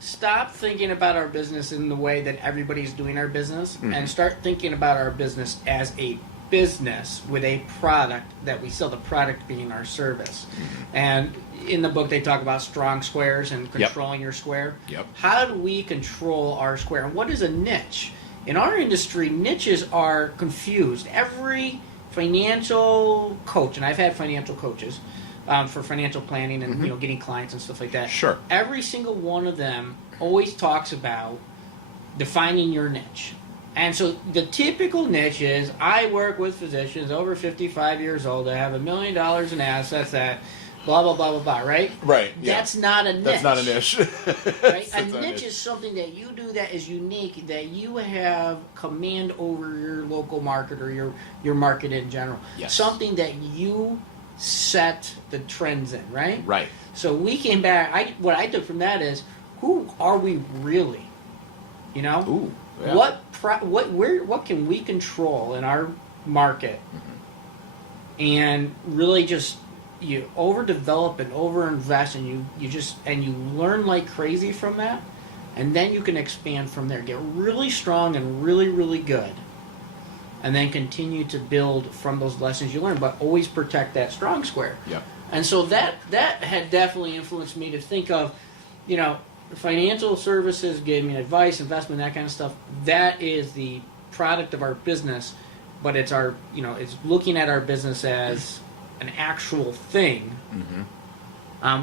stop thinking about our business in the way that everybody's doing our business, and start thinking about our business as a business with a product that we sell, the product being our service. And in the book they talk about strong squares and controlling your square. Yep. How do we control our square? And what is a niche? In our industry, niches are confused. Every financial coach, and I've had financial coaches for financial planning and getting clients and stuff like that. Sure. Every single one of them always talks about defining your niche. And so the typical niche is, I work with physicians over 55 years old that have $1 million in assets that blah, blah, blah, blah, blah, right? Right. Yeah. That's not a niche. That's not a niche. Right? That's A not niche is something that you do that is unique, that you have command over your local market or your market in general. Yes. Something that you set the trends in, right? Right. So we came back. What I took from that is, who are we really? Ooh. Yeah. What can we control in our market, and really just you overdevelop and overinvest, and you learn like crazy from that, and then you can expand from there. Get really strong and really, really good, and then continue to build from those lessons you learn, but always protect that strong square. Yeah. And so that had definitely influenced me to think of, financial services, gave me advice, investment, that kind of stuff. That is the product of our business, but it's it's looking at our business as an actual thing,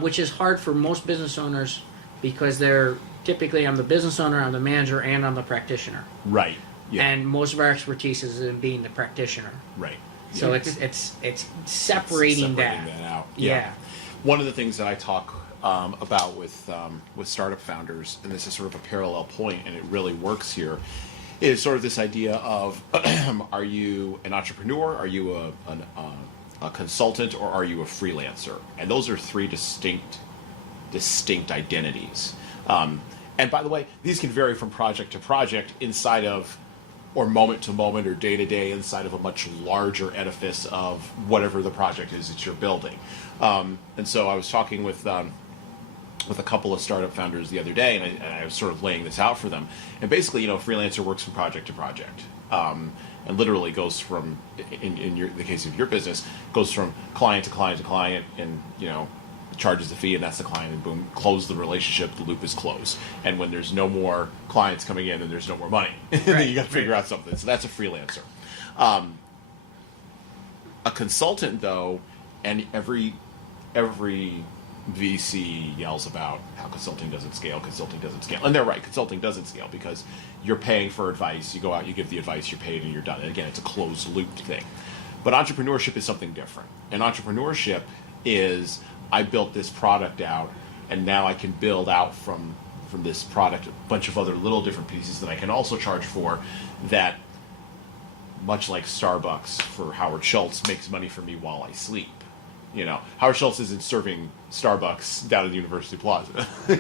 which is hard for most business owners because they're typically, I'm the business owner, I'm the manager, and I'm the practitioner. Right. Yeah. And most of our expertise is in being the practitioner. Right. So Yeah. it's separating that out. Yeah. One of the things that I talk about with startup founders, and this is sort of a parallel point, and it really works here, is sort of this idea of are you an entrepreneur, are you a consultant, or are you a freelancer? And those are three distinct identities. And by the way, these can vary from project to project inside of, or moment to moment, or day to day inside of a much larger edifice of whatever the project is that you're building. And so I was talking with a couple of startup founders the other day, and I was sort of laying this out for them. And basically, a freelancer works from project to project, and literally goes from, in the case of your business, goes from client to client to client, and charges the fee, and that's the client, and boom, close the relationship, the loop is closed. And when there's no more clients coming in, then there's no more money. Right, you got to figure out something. So that's a freelancer. A consultant, though, and every VC yells about how consulting doesn't scale, and they're right, consulting doesn't scale because you're paying for advice, you go out, you give the advice, you're paid, and you're done. And again, it's a closed loop thing. But entrepreneurship is something different. And entrepreneurship is, I built this product out, and now I can build out from this product a bunch of other little different pieces that I can also charge for, that, much like Starbucks for Howard Schultz, makes money for me while I sleep. Howard Schultz isn't serving Starbucks down at the University Plaza. Right.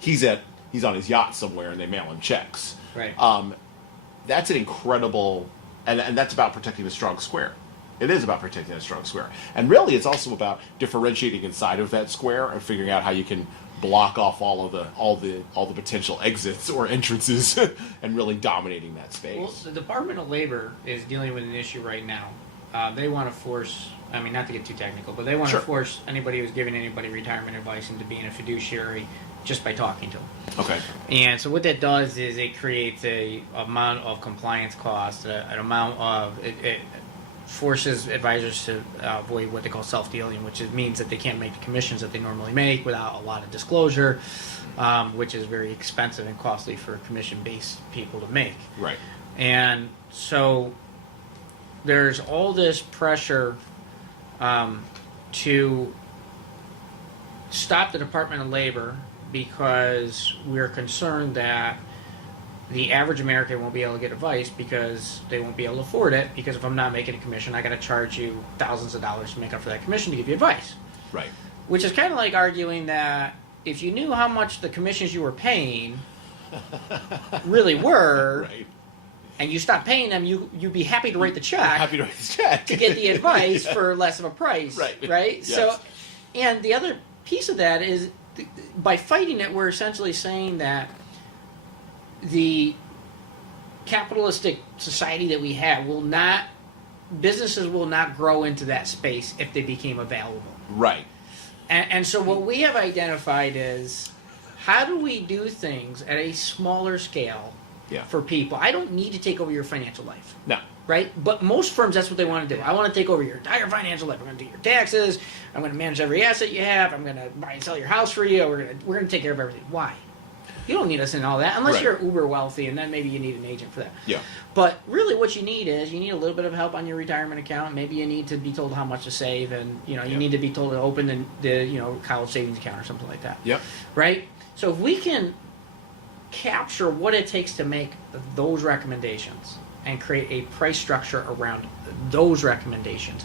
he's on his yacht somewhere, and they mail him checks. Right. That's an incredible, and that's about protecting a strong square. It is about protecting a strong square, and really, it's also about differentiating inside of that square and figuring out how you can block off all the potential exits or entrances, and really dominating that space. Well, the Department of Labor is dealing with an issue right now. They want to force, not to get too technical, but they want to force anybody who's giving anybody retirement advice into being a fiduciary just by talking to them. Okay. And so what that does is it creates a amount of compliance costs, an amount of it forces advisors to avoid what they call self-dealing, which means that they can't make the commissions that they normally make without a lot of disclosure, which is very expensive and costly for commission-based people to make. Right. And so there's all this pressure to stop the Department of Labor because we're concerned that the average American won't be able to get advice because they won't be able to afford it, because if I'm not making a commission, I got to charge you thousands of dollars to make up for that commission to give you advice. Right. Which is kind of like arguing that if you knew how much the commissions you were paying really were, right, and you stopped paying them, you'd be happy to write the check. Happy to write the check to get the advice for less of a price. Right. Right. Yes. So, and the other piece of that is, by fighting it, we're essentially saying that the capitalistic society that we have businesses will not grow into that space if they became available. Right. And so what we have identified is, how do we do things at a smaller scale for people? I don't need to take over your financial life. No. Right? But most firms, that's what they want to do. I want to take over your entire financial life. I'm going to do your taxes. I'm going to manage every asset you have. I'm going to buy and sell your house for you. We're going to take care of everything. Why? You don't need us in all that, unless you're uber wealthy, and then maybe you need an agent for that. Yeah. But really what you need is, you need a little bit of help on your retirement account. Maybe you need to be told how much to save, and you need to be told to open the college savings account or something like that. Yep. Right? So if we can capture what it takes to make those recommendations and create a price structure around those recommendations,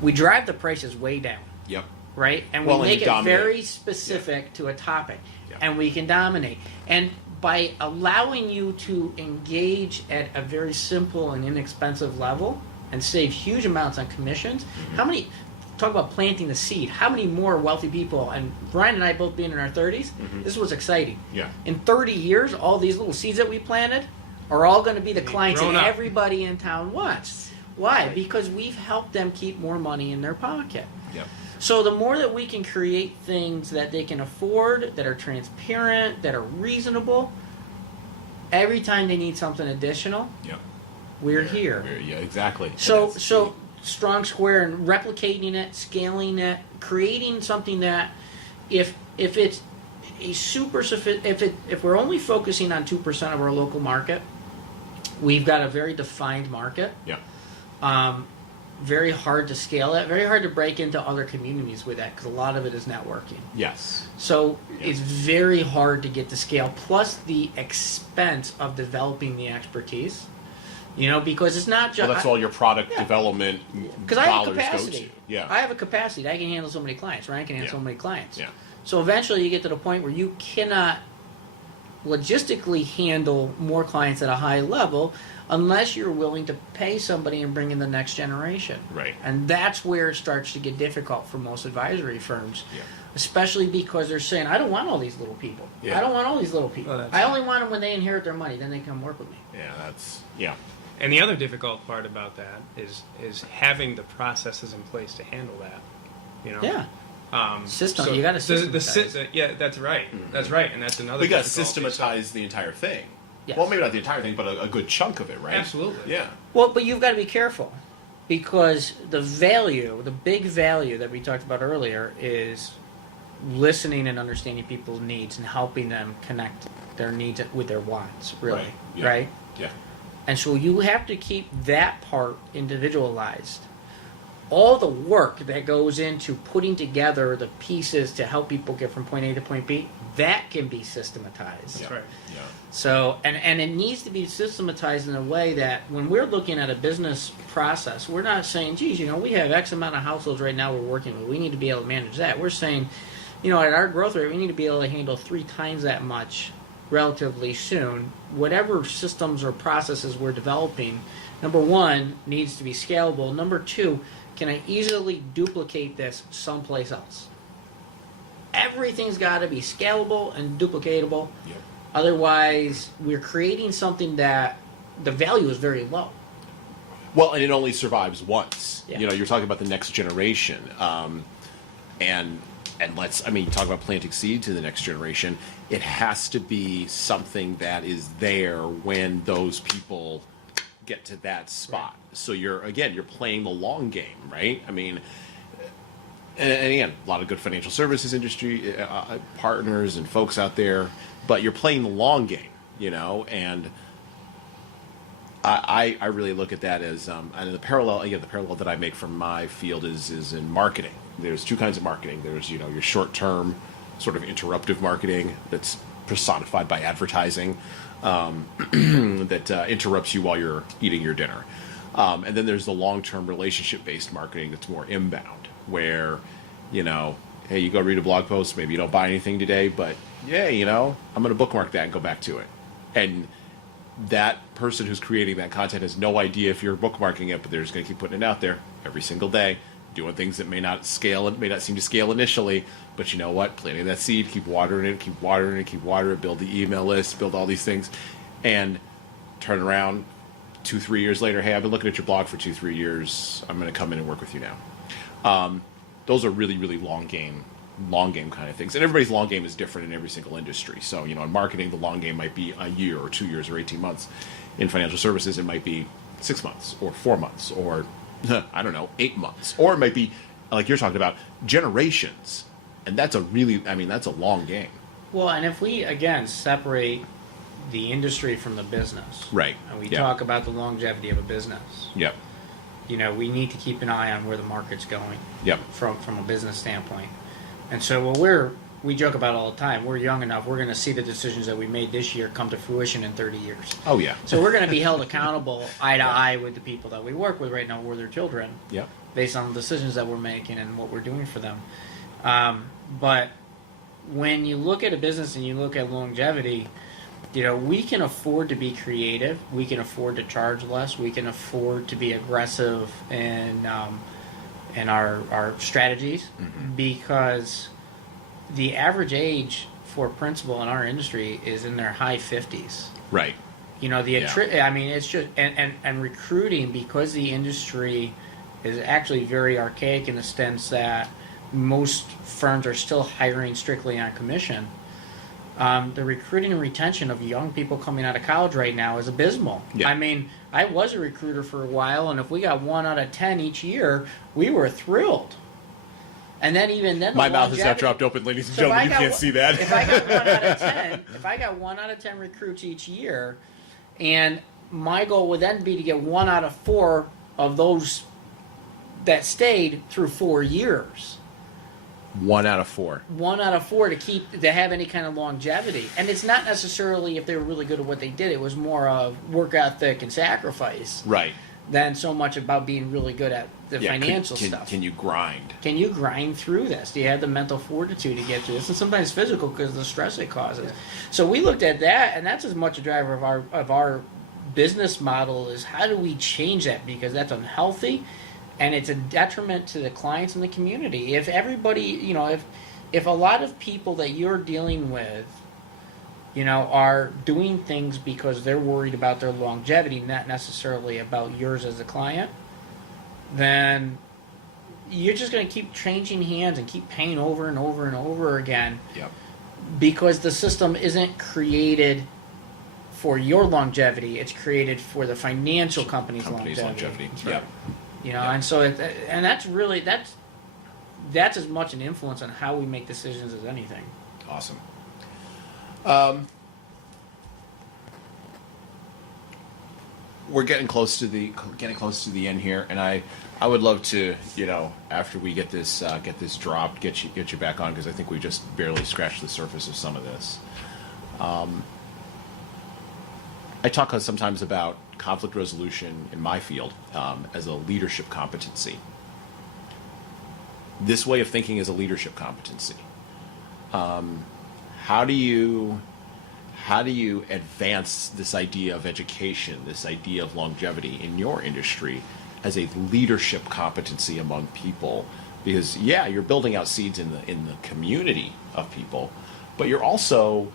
we drive the prices way down. Yep. Right? And we make it very specific to a topic. Yeah. And we can dominate. And by allowing you to engage at a very simple and inexpensive level and save huge amounts on commissions, talk about planting the seed, how many more wealthy people, and Brian and I both being in our 30s, this was exciting. Yeah. In 30 years, all these little seeds that we planted are all going to be the clients that everybody in town wants. Why? Because we've helped them keep more money in their pocket. Yep. So the more that we can create things that they can afford, that are transparent, that are reasonable, every time they need something additional, we're here. Yeah, exactly. So strong square and replicating it, scaling it, creating something that if it's a if we're only focusing on 2% of our local market, we've got a very defined market. Yeah. very hard to scale that, very hard to break into other communities with that, because a lot of it is networking. Yes. So it's very hard to get to scale, plus the expense of developing the expertise. Because it's not just... Well, that's all your product development because I have dollars capacity. go to. Yeah. I have a capacity. I can handle so many clients. Ryan can handle so many clients. Yeah. So eventually you get to the point where you cannot logistically handle more clients at a high level unless you're willing to pay somebody and bring in the next generation. Right. And that's where it starts to get difficult for most advisory firms. Yeah. Especially because they're saying, I don't want all these little people. Yeah. I don't want all these little people. Well, I only want them when they inherit their money. Then they come work with me. Yeah, that's... Yeah. And the other difficult part about that is having the processes in place to handle that. Yeah. System. So You got to systematize. yeah, that's right. Mm-hmm. That's right, and that's another. We got to difficulty. systematize the entire thing. Yes. Well, maybe not the entire thing, but a good chunk of it, right? Absolutely. Yeah. Well, but you've got to be careful, because the big value that we talked about earlier is listening and understanding people's needs and helping them connect their needs with their wants, really. Right. Yeah. Right? Yeah. And so you have to keep that part individualized. All the work that goes into putting together the pieces to help people get from point A to point B, that can be systematized. That's right. Yeah. So, and it needs to be systematized in a way that when we're looking at a business process, we're not saying, geez, we have X amount of households right now we're working with. We need to be able to manage that. We're saying, at our growth rate, we need to be able to handle 3 times that much relatively soon. Whatever systems or processes we're developing, number 1, needs to be scalable. Number 2, can I easily duplicate this someplace else? Everything's got to be scalable and duplicatable. Yep. Otherwise, we're creating something that the value is very low. Well, and it only survives once. Yeah. You're talking about the next generation, and talk about planting seed to the next generation. It has to be something that is there when those people get to that spot. Right. So you're playing the long game, right? And again, a lot of good financial services industry partners and folks out there, but you're playing the long game, and I really look at that as, and the parallel that I make from my field is in marketing. There's 2 kinds of marketing. There's, your short-term sort of interruptive marketing that's personified by advertising, that interrupts you while you're eating your dinner. And then there's the long-term relationship-based marketing that's more inbound, where, hey, you go read a blog post, maybe you don't buy anything today, but yeah, I'm going to bookmark that and go back to it. And that person who's creating that content has no idea if you're bookmarking it, but they're just going to keep putting it out there every single day, doing things that may not seem to scale initially, but you know what? Planting that seed, keep watering it, build the email list, build all these things, and turn around 2-3 years later, hey, I've been looking at your blog for 2-3 years. I'm going to come in and work with you now. Those are really, really long game kind of things. And everybody's long game is different in every single industry. So, in marketing, the long game might be a year or 2 years or 18 months. In financial services, it might be 6 months or 4 months or, 8 months. Or it might be, like you're talking about, generations. And that's that's a long game. Well, and if we, again, separate the industry from the business. Right. And we talk about the longevity of a business. Yep. We need to keep an eye on where the market's going. Yep. From a business standpoint. And so we joke about all the time, we're young enough, we're going to see the decisions that we made this year come to fruition in 30 years. Oh, yeah. So we're going to be held accountable eye to eye with the people that we work with right now, we're their children. Yep. Based on the decisions that we're making and what we're doing for them. But when you look at a business and you look at longevity, we can afford to be creative. We can afford to charge less. We can afford to be aggressive in our strategies, because the average age for a principal in our industry is in their high 50s. Right. It's just and recruiting, because the industry is actually very archaic in the sense that most firms are still hiring strictly on commission. The recruiting and retention of young people coming out of college right now is abysmal. Yeah. I was a recruiter for a while, and if we got 1 out of 10 each year, we were thrilled. And then my mouth is not dropped open, ladies and gentlemen. You can't see that. If I got 1 out of 10, if I got 1 out of 10 recruits each year, and my goal would then be to get 1 out of 4 of those that stayed through 4 years. 1 out of 4. 1 out of 4 to have any kind of longevity. And it's not necessarily if they were really good at what they did. It was more of work ethic and sacrifice. Right. Than so much about being really good at the financial stuff. Can you grind? Can you grind through this? Do you have the mental fortitude to get through this? And sometimes physical because of the stress it causes. So we looked at that, and that's as much a driver of our business model is how do we change that, because that's unhealthy and it's a detriment to the clients and the community. If everybody, if a lot of people that you're dealing with, are doing things because they're worried about their longevity, not necessarily about yours as a client, then you're just going to keep changing hands and keep paying over and over and over again. Yep. Because the system isn't created for your longevity; it's created for the financial company's longevity. That's right. Yep. And so and that's as much an influence on how we make decisions as anything. Awesome. We're getting close to the end here, and I would love to, after we get this dropped, get you back on, because I think we just barely scratched the surface of some of this. I talk sometimes about conflict resolution in my field as a leadership competency. This way of thinking is a leadership competency. How do you advance this idea of education, this idea of longevity in your industry as a leadership competency among people? Because you're building out seeds in the community of people, but you've also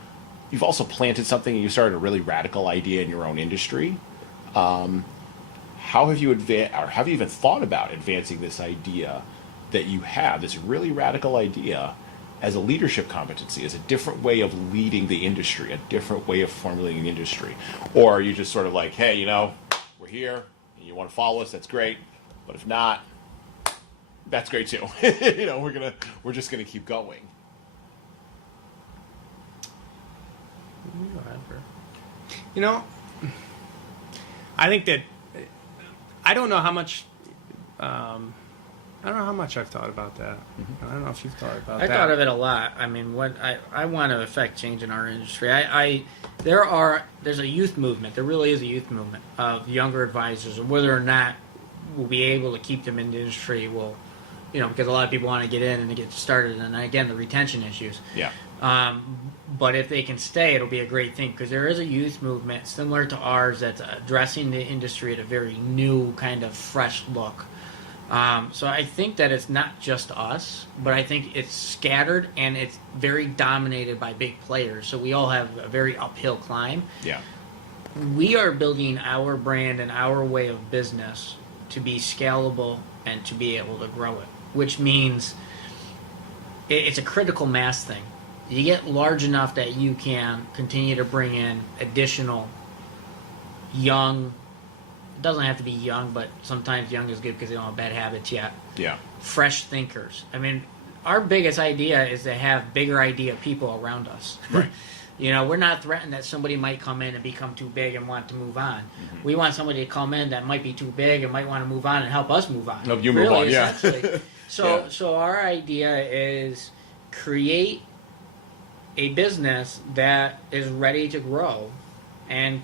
planted something and you started a really radical idea in your own industry. How have you have you even thought about advancing this idea that you have, this really radical idea, as a leadership competency, as a different way of leading the industry, a different way of formulating the industry? Or are you just sort of like, hey, we're here, and you want to follow us, that's great, but if not, that's great too. We're just gonna keep going. I think that I don't know how much. I don't know how much I've thought about that. Mm-hmm. I don't know if you've thought about that. I thought of it a lot. I mean, what I want to affect change in our industry. There's a youth movement. There really is a youth movement of younger advisors, and whether or not we'll be able to keep them in the industry will, because a lot of people want to get in and to get started, and again, the retention issues. Yeah. But if they can stay, it'll be a great thing, because there is a youth movement similar to ours that's addressing the industry at a very new kind of fresh look. So I think that it's not just us, but I think it's scattered and it's very dominated by big players. So we all have a very uphill climb. Yeah. We are building our brand and our way of business to be scalable and to be able to grow it, which means it's a critical mass thing. You get large enough that you can continue to bring in additional young, it doesn't have to be young, but sometimes young is good because they don't have bad habits yet. Yeah. Fresh thinkers. I mean, our biggest idea is to have bigger idea people around us. Right. We're not threatened that somebody might come in and become too big and want to move on. Mm-hmm. We want somebody to come in that might be too big and might want to move on and help us move on. Help you move on, yeah. So our idea is create a business that is ready to grow and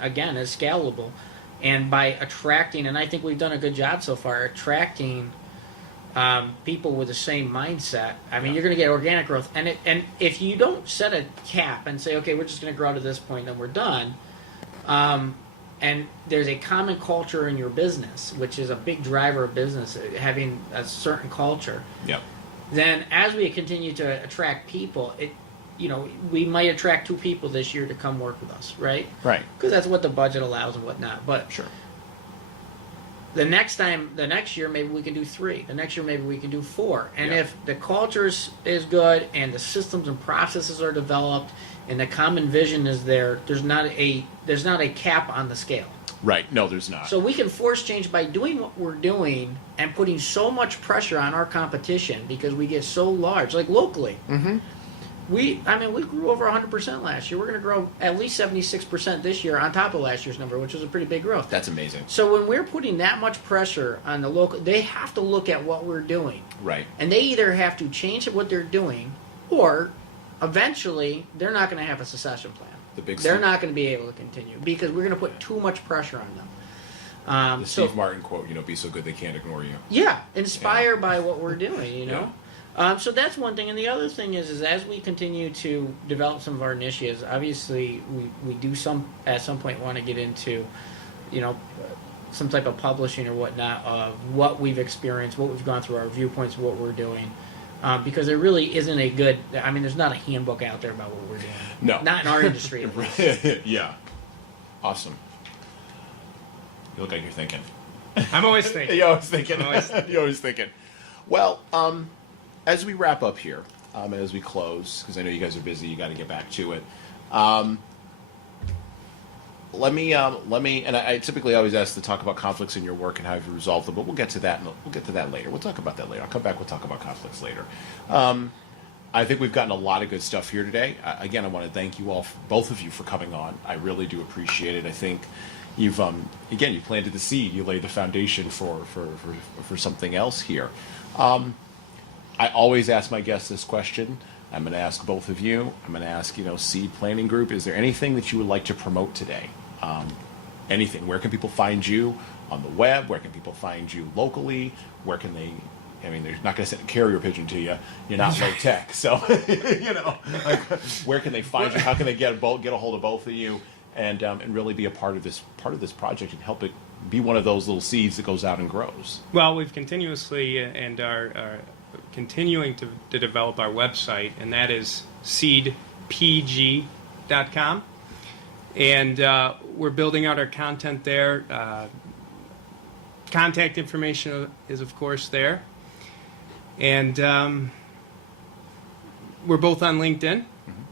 again is scalable. And by attracting, and I think we've done a good job so far, attracting people with the same mindset. I mean, you're going to get organic growth. And if you don't set a cap and say, okay, we're just going to grow to this point, then we're done. And there's a common culture in your business, which is a big driver of business, having a certain culture. Yep. Then as we continue to attract people, we might attract 2 people this year to come work with us, right? Right. Because that's what the budget allows and whatnot. But sure. The next year, maybe we can do 3. The next year, maybe we can do 4. And if the culture is good and the systems and processes are developed and the common vision is there, there's not a cap on the scale. Right. No, there's not. So we can force change by doing what we're doing and putting so much pressure on our competition because we get so large, like locally. Mm-hmm. We grew over 100% last year. We're going to grow at least 76% this year on top of last year's number, which was a pretty big growth. That's amazing. So when we're putting that much pressure on the local, they have to look at what we're doing. Right. And they either have to change what they're doing, or eventually they're not going to have a succession plan. They're not going to be able to continue because we're going to put too much pressure on them. The Steve Martin quote, be so good they can't ignore you. Yeah, inspired by what we're doing, Yeah. So that's one thing, and the other thing is as we continue to develop some of our initiatives, obviously we do at some point want to get into, some type of publishing or whatnot of what we've experienced, what we've gone through, our viewpoints, what we're doing, because there really isn't there's not a handbook out there about what we're doing. No, not in our industry. At least. Yeah, awesome. You look like you're thinking. I'm always thinking. You're always thinking. You're always thinking. Well, as we wrap up here, as we close, because I know you guys are busy, you got to get back to it. Let me, and I typically always ask to talk about conflicts in your work and how you resolve them, but we'll get to that. We'll get to that later. We'll talk about that later. I'll come back. We'll talk about conflicts later. I think we've gotten a lot of good stuff here today. Again, I want to thank you all, both of you, for coming on. I really do appreciate it. I think you've, you planted the seed. You laid the foundation for something else here. I always ask my guests this question. I'm going to ask both of you. I'm going to ask, Seed Planning Group, is there anything that you would like to promote today? Anything. Where can people find you on the web? Where can people find you locally? Where can they, they're not going to send a carrier pigeon to you. You're not low tech. So, where can they find you? How can they get a hold of both of you and really be a part of this project and help it be one of those little seeds that goes out and grows? Well, we've continuously and are continuing to develop our website, and that is seedpg.com. And we're building out our content there. Contact information is, of course, there. And we're both on LinkedIn.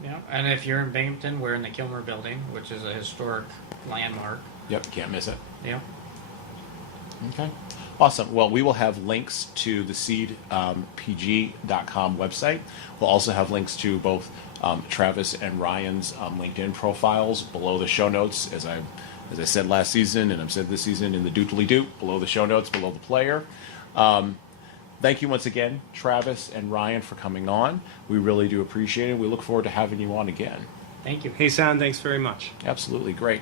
Yeah, and if you're in Binghamton, we're in the Kilmer Building, which is a historic landmark. Yep, can't miss it. Yeah. Okay. Awesome. Well, we will have links to the seedpg.com website. We'll also have links to both Travis and Ryan's LinkedIn profiles below the show notes, as I said last season, and I've said this season in the doodly-doop, below the show notes, below the player. Thank you once again, Travis and Ryan, for coming on. We really do appreciate it. We look forward to having you on again. Thank you. Jesan, thanks very much. Absolutely. Great.